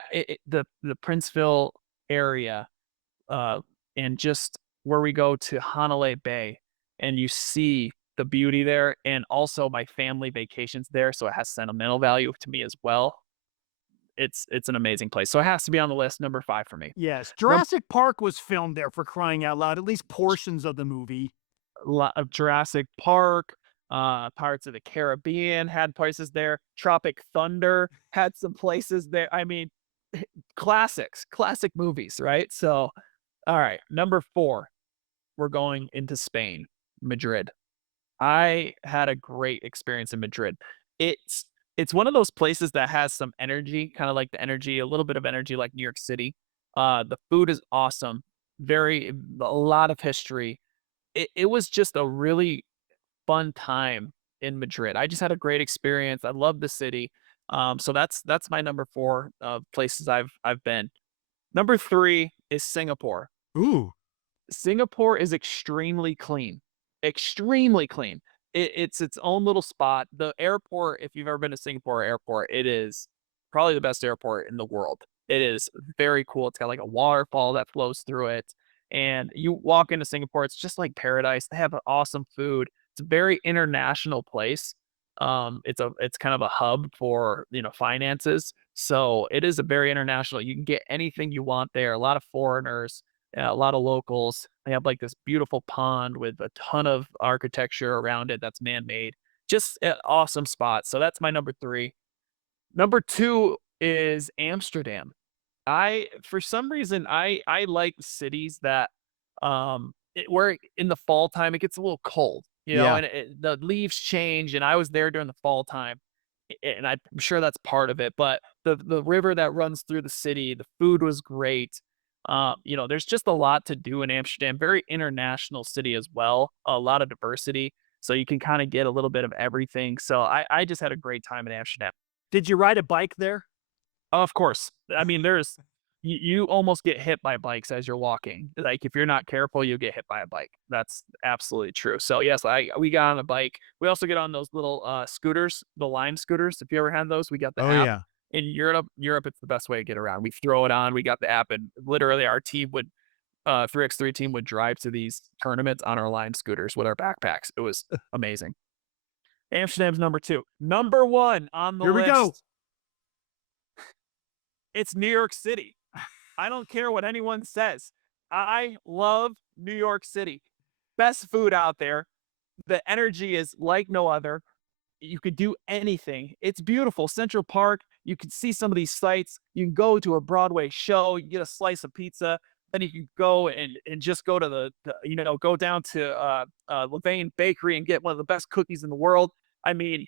Princeville area, and just where we go to Hanalei Bay, and you see the beauty there, and also my family vacations there, so it has sentimental value to me as well. It's an amazing place. So it has to be on the list, number 5 for me. Yes, Num Jurassic Park was filmed there for crying out loud, at least portions of the movie. lot of Jurassic Park, Pirates of the Caribbean had places there. Tropic Thunder had some places there. I mean, classics, classic movies, right? So, all right, number 4, we're going into Spain, Madrid. I had a great experience in Madrid. It's it's one of those places that has some energy, kind of like the energy, a little bit of energy like New York City. The food is awesome, very a lot of history. It was just a really fun time in Madrid. I just had a great experience. I love the city. So that's my number 4 of places I've been. Number 3 is Singapore. Ooh, Singapore is extremely clean, extremely clean. It's its own little spot. The airport, if you've ever been to Singapore airport, it is probably the best airport in the world. It is very cool. It's got like a waterfall that flows through it. And you walk into Singapore, it's just like paradise. They have awesome food. It's a very international place. It's kind of a hub for, finances. So it is a very international. You can get anything you want there. A lot of foreigners, yeah, a lot of locals. They have like this beautiful pond with a ton of architecture around it that's man-made. Just an awesome spot. So that's my number 3. Number 2 is Amsterdam. For some reason, I like cities that where in the fall time it gets a little cold, yeah. and the leaves change. And I was there during the fall time, and I'm sure that's part of it. But the river that runs through the city, the food was great. There's just a lot to do in Amsterdam. Very international city as well. A lot of diversity, so you can kind of get a little bit of everything. So I just had a great time in Amsterdam. Did you ride a bike there? Of course. I mean, you almost get hit by bikes as you're walking. Like if you're not careful, you'll get hit by a bike. That's absolutely true. So yes, we got on a bike. We also get on those little scooters, the Lime scooters. If you ever had those, we got the Oh app. yeah. In Europe, it's the best way to get around. We throw it on. We got the app, and literally our team would 3x3 team would drive to these tournaments on our Lime scooters with our backpacks. It was amazing. Amsterdam's number 2. Number 1 on the Here we list. go. It's New York City. I don't care what anyone says. I love New York City. Best food out there. The energy is like no other. You could do anything. It's beautiful. Central Park, you can see some of these sights. You can go to a Broadway show, you get a slice of pizza, then you can go and just go to go down to Levain Bakery and get one of the best cookies in the world. I mean,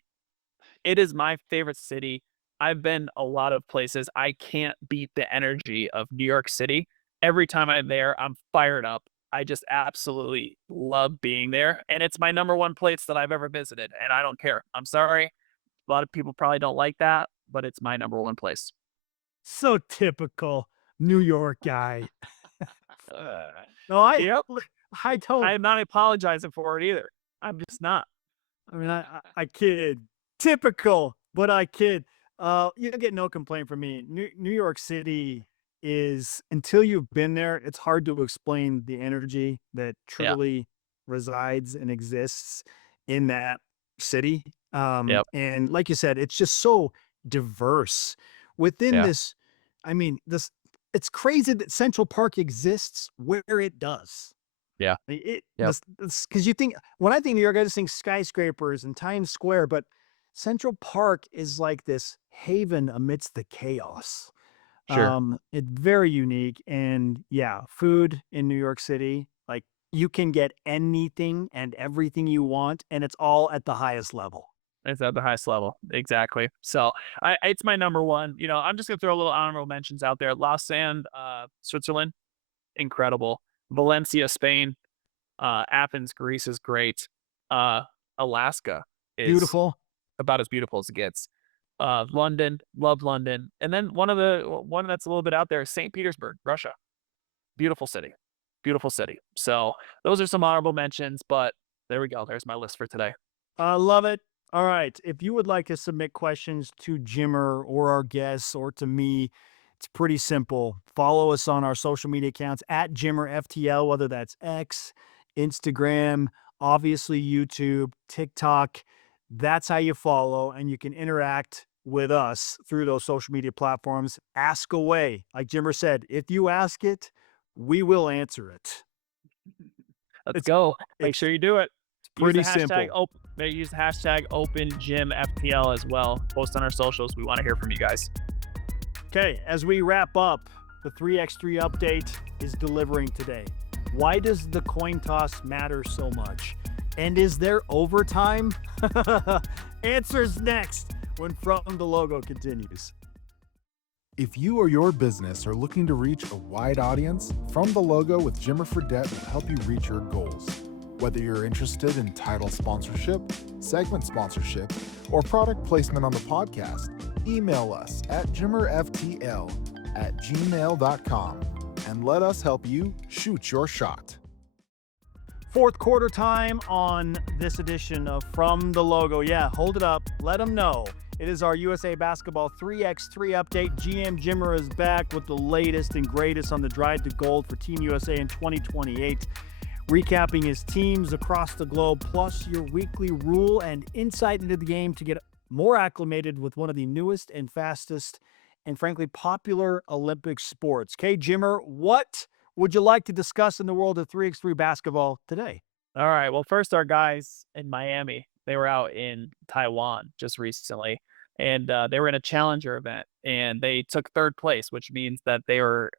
it is my favorite city. I've been a lot of places. I can't beat the energy of New York City. Every time I'm there, I'm fired up. I just absolutely love being there. And it's my number 1 place that I've ever visited. And I don't care. I'm sorry. A lot of people probably don't like that, but it's my number 1 place. So typical New York guy. Uh, No, I yep. I don't. I'm not apologizing for it either. I'm just not. I mean, I kid. Typical, but I kid. You get no complaint from me. New York City is, until you've been there, it's hard to explain the energy that Yeah. truly resides and exists in that city. Yep. And like you said, it's just so diverse within Yeah. this. I mean, it's crazy that Central Park exists where it does. Yeah. It Yep. because you think, when I think New York, I just think skyscrapers and Times Square, but Central Park is like this haven amidst the chaos. Sure. It's very unique, and yeah, food in New York City, like you can get anything and everything you want, and it's all at the highest level. It's at the highest level. Exactly. So it's my number 1. I'm just gonna throw a little honorable mentions out there. Lausanne, Switzerland, incredible. Valencia, Spain. Athens, Greece is great. Alaska is Beautiful. about as beautiful as it gets. London, love London. And then one that's a little bit out there is St. Petersburg, Russia. Beautiful city. Beautiful city. So those are some honorable mentions, but there we go. There's my list for today. I love it. All right. If you would like to submit questions to Jimmer or our guests or to me, it's pretty simple. Follow us on our social media accounts at Jimmer FTL, whether that's X, Instagram, obviously YouTube, TikTok. That's how you follow, and you can interact with us through those social media platforms. Ask away. Like Jimmer said, if you ask it, we will answer it. Let's It's go. Make it's sure you do it. pretty use the hashtag simple. use the hashtag OpenGymFPL as well. Post on our socials. We want to hear from you guys. Okay, as we wrap up, the 3x3 update is delivering today. Why does the coin toss matter so much? And is there overtime? Answers next when From the Logo continues. If you or your business are looking to reach a wide audience, From the Logo with Jimmer Fredette will help you reach your goals. Whether you're interested in title sponsorship, segment sponsorship, or product placement on the podcast, email us at jimmerftl@gmail.com and let us help you shoot your shot. Fourth quarter time on this edition of From the Logo. Yeah, hold it up. Let them know. It is our USA Basketball 3x3 update. GM Jimmer is back with the latest and greatest on the drive to gold for Team USA in 2028. Recapping his teams across the globe, plus your weekly rule and insight into the game to get more acclimated with one of the newest and fastest and frankly popular Olympic sports. Okay, Jimmer, what would you like to discuss in the world of 3x3 basketball today? All right. Well, first, our guys in Miami, they were out in Taiwan just recently, and they were in a challenger event, and they took third place, which means that they were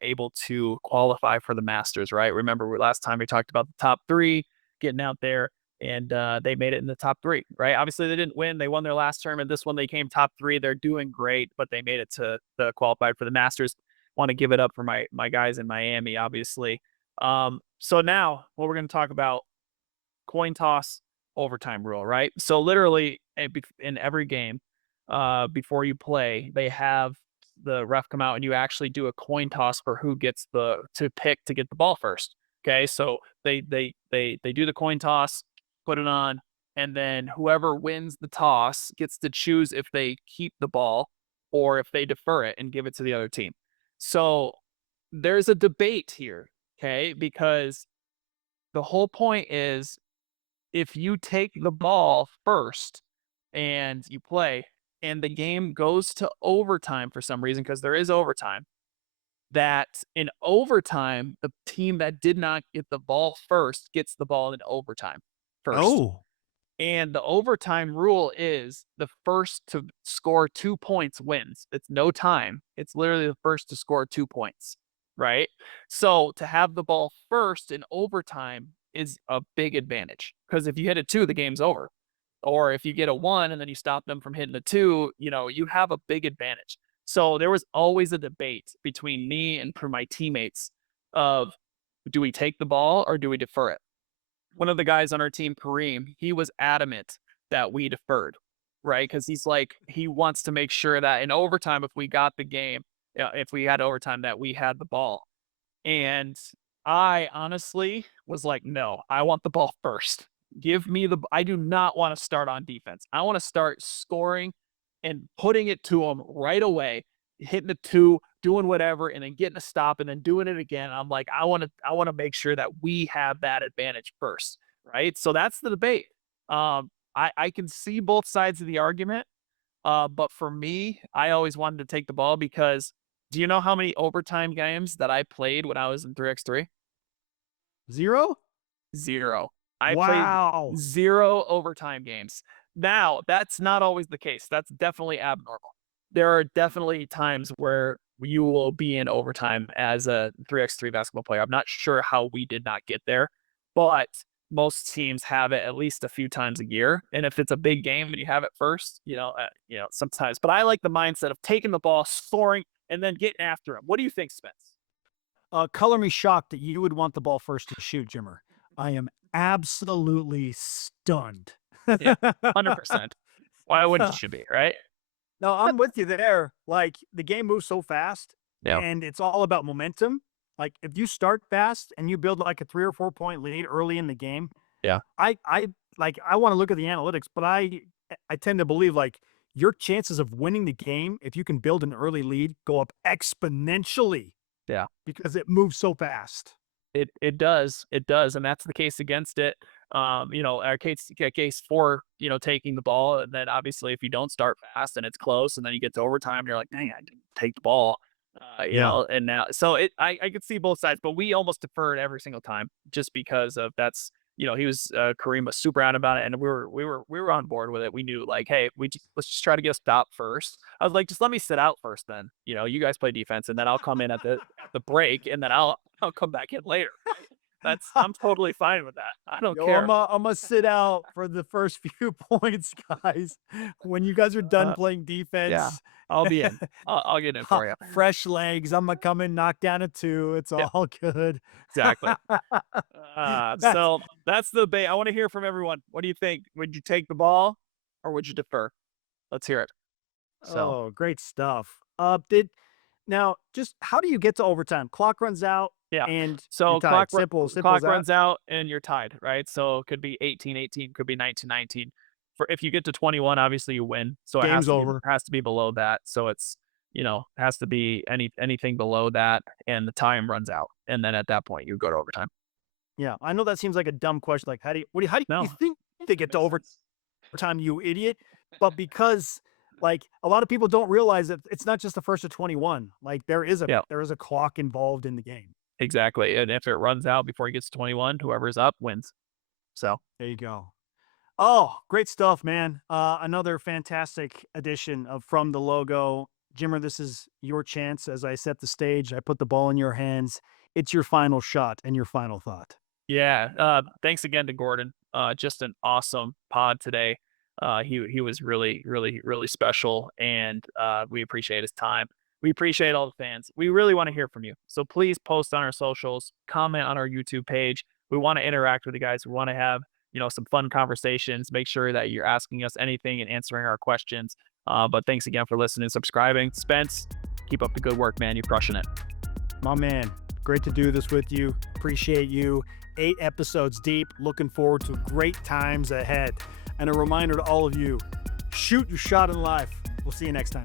able to qualify for the Masters. Right? Remember, last time we talked about the top three getting out there, and they made it in the top three. Right? Obviously, they didn't win. They won their last tournament. This one, they came top three. They're doing great, but they made it to the qualified for the Masters. Want to give it up for my guys in Miami, obviously. So now what we're going to talk about, coin toss overtime rule, right? So literally in every game, before you play, they have the ref come out and you actually do a coin toss for who gets to pick to get the ball first. Okay. So they do the coin toss, put it on, and then whoever wins the toss gets to choose if they keep the ball or if they defer it and give it to the other team. So there's a debate here, okay? Because the whole point is if you take the ball first and you play and the game goes to overtime for some reason, because there is overtime, that in overtime, the team that did not get the ball first gets the ball in overtime first. Oh, And the overtime rule is the first to score 2 points wins. It's no time. It's literally the first to score 2 points, right? So to have the ball first in overtime is a big advantage because if you hit a 2, the game's over. Or if you get a 1 and then you stop them from hitting a 2, you have a big advantage. So there was always a debate between me and my teammates of do we take the ball or do we defer it? One of the guys on our team, Kareem, he was adamant that we deferred, right? Because he wants to make sure that in overtime, if we got the game, if we had overtime, that we had the ball. And I honestly was like, no, I want the ball first. I do not want to start on defense. I want to start scoring and putting it to them right away, hitting the 2, doing whatever, and then getting a stop and then doing it again. I'm like, I want to make sure that we have that advantage first, right? So that's the debate. I can see both sides of the argument, but for me, I always wanted to take the ball because do you know how many overtime games that I played when I was in 3x3? 0? 0. I Wow. played 0 overtime games. Now, that's not always the case. That's definitely abnormal. There are definitely times where you will be in overtime as a 3x3 basketball player. I'm not sure how we did not get there, but most teams have it at least a few times a year. And if it's a big game and you have it first, sometimes. But I like the mindset of taking the ball, scoring, and then getting after him. What do you think, Spence? Color me shocked that you would want the ball first to shoot, Jimmer. I am absolutely stunned. Yeah, 100%. Why wouldn't you be, right? No, I'm with you there. Like the game moves so fast and it's all about momentum. Like if you start fast and you build like a 3 or 4 point lead early in the game. Yeah. I want to look at the analytics, but I tend to believe like your chances of winning the game, if you can build an early lead, go up exponentially. Yeah. Because it moves so fast. It does. It does, and that's the case against it. Our case for, taking the ball, and then obviously if you don't start fast and it's close and then you get to overtime, and you're like, "Dang, I didn't take the ball." Yeah. And now so I could see both sides, but we almost deferred every single time just because of that's he was Kareem was super out about it, and we were on board with it. We knew like, hey, let's just try to get a stop first. I was like, just let me sit out first, then you guys play defense, and then I'll come in at the break, and then I'll come back in later. I'm totally fine with that. I don't Yo, care. I'm gonna sit out for the first few points, guys. When you guys are done Uh, playing yeah, defense, I'll be in. I'll get in for you. fresh legs. I'm gonna come in, knock down a 2. It's Yeah, all good. exactly. That's So that's the debate. I want to hear from everyone. What do you think? Would you take the ball or would you defer? Let's hear it. So oh, great stuff. Now just how do you get to overtime? Clock runs out yeah. and you're So tied. Simple as clock that. runs out and you're tied, right? So it could be 18-18, could be 19-19. For if you get to 21, obviously you win. So it Game's over. has to be below that. So it's has to be anything below that, and the time runs out, and then at that point you go to overtime. Yeah, I know that seems like a dumb question. Like, how do No, you think they get to overtime, you idiot? But because like a lot of people don't realize that it's not just the first to 21. Like yeah, there is a clock involved in the game. exactly. And if it runs out before he gets to 21, whoever's up wins. So There you go. Oh, great stuff, man. Another fantastic edition of From the Logo. Jimmer, this is your chance. As I set the stage, I put the ball in your hands. It's your final shot and your final thought. yeah, thanks again to Gordon. Just an awesome pod today. He was really, really, really special, and we appreciate his time. We appreciate all the fans. We really want to hear from you. So please post on our socials, comment on our YouTube page. We want to interact with you guys. We want to have, some fun conversations. Make sure that you're asking us anything and answering our questions. But thanks again for listening and subscribing. Spence, keep up the good work, man. You're crushing it. My man, great to do this with you. Appreciate you. 8 episodes deep. Looking forward to great times ahead. And a reminder to all of you, shoot your shot in life. We'll see you next time.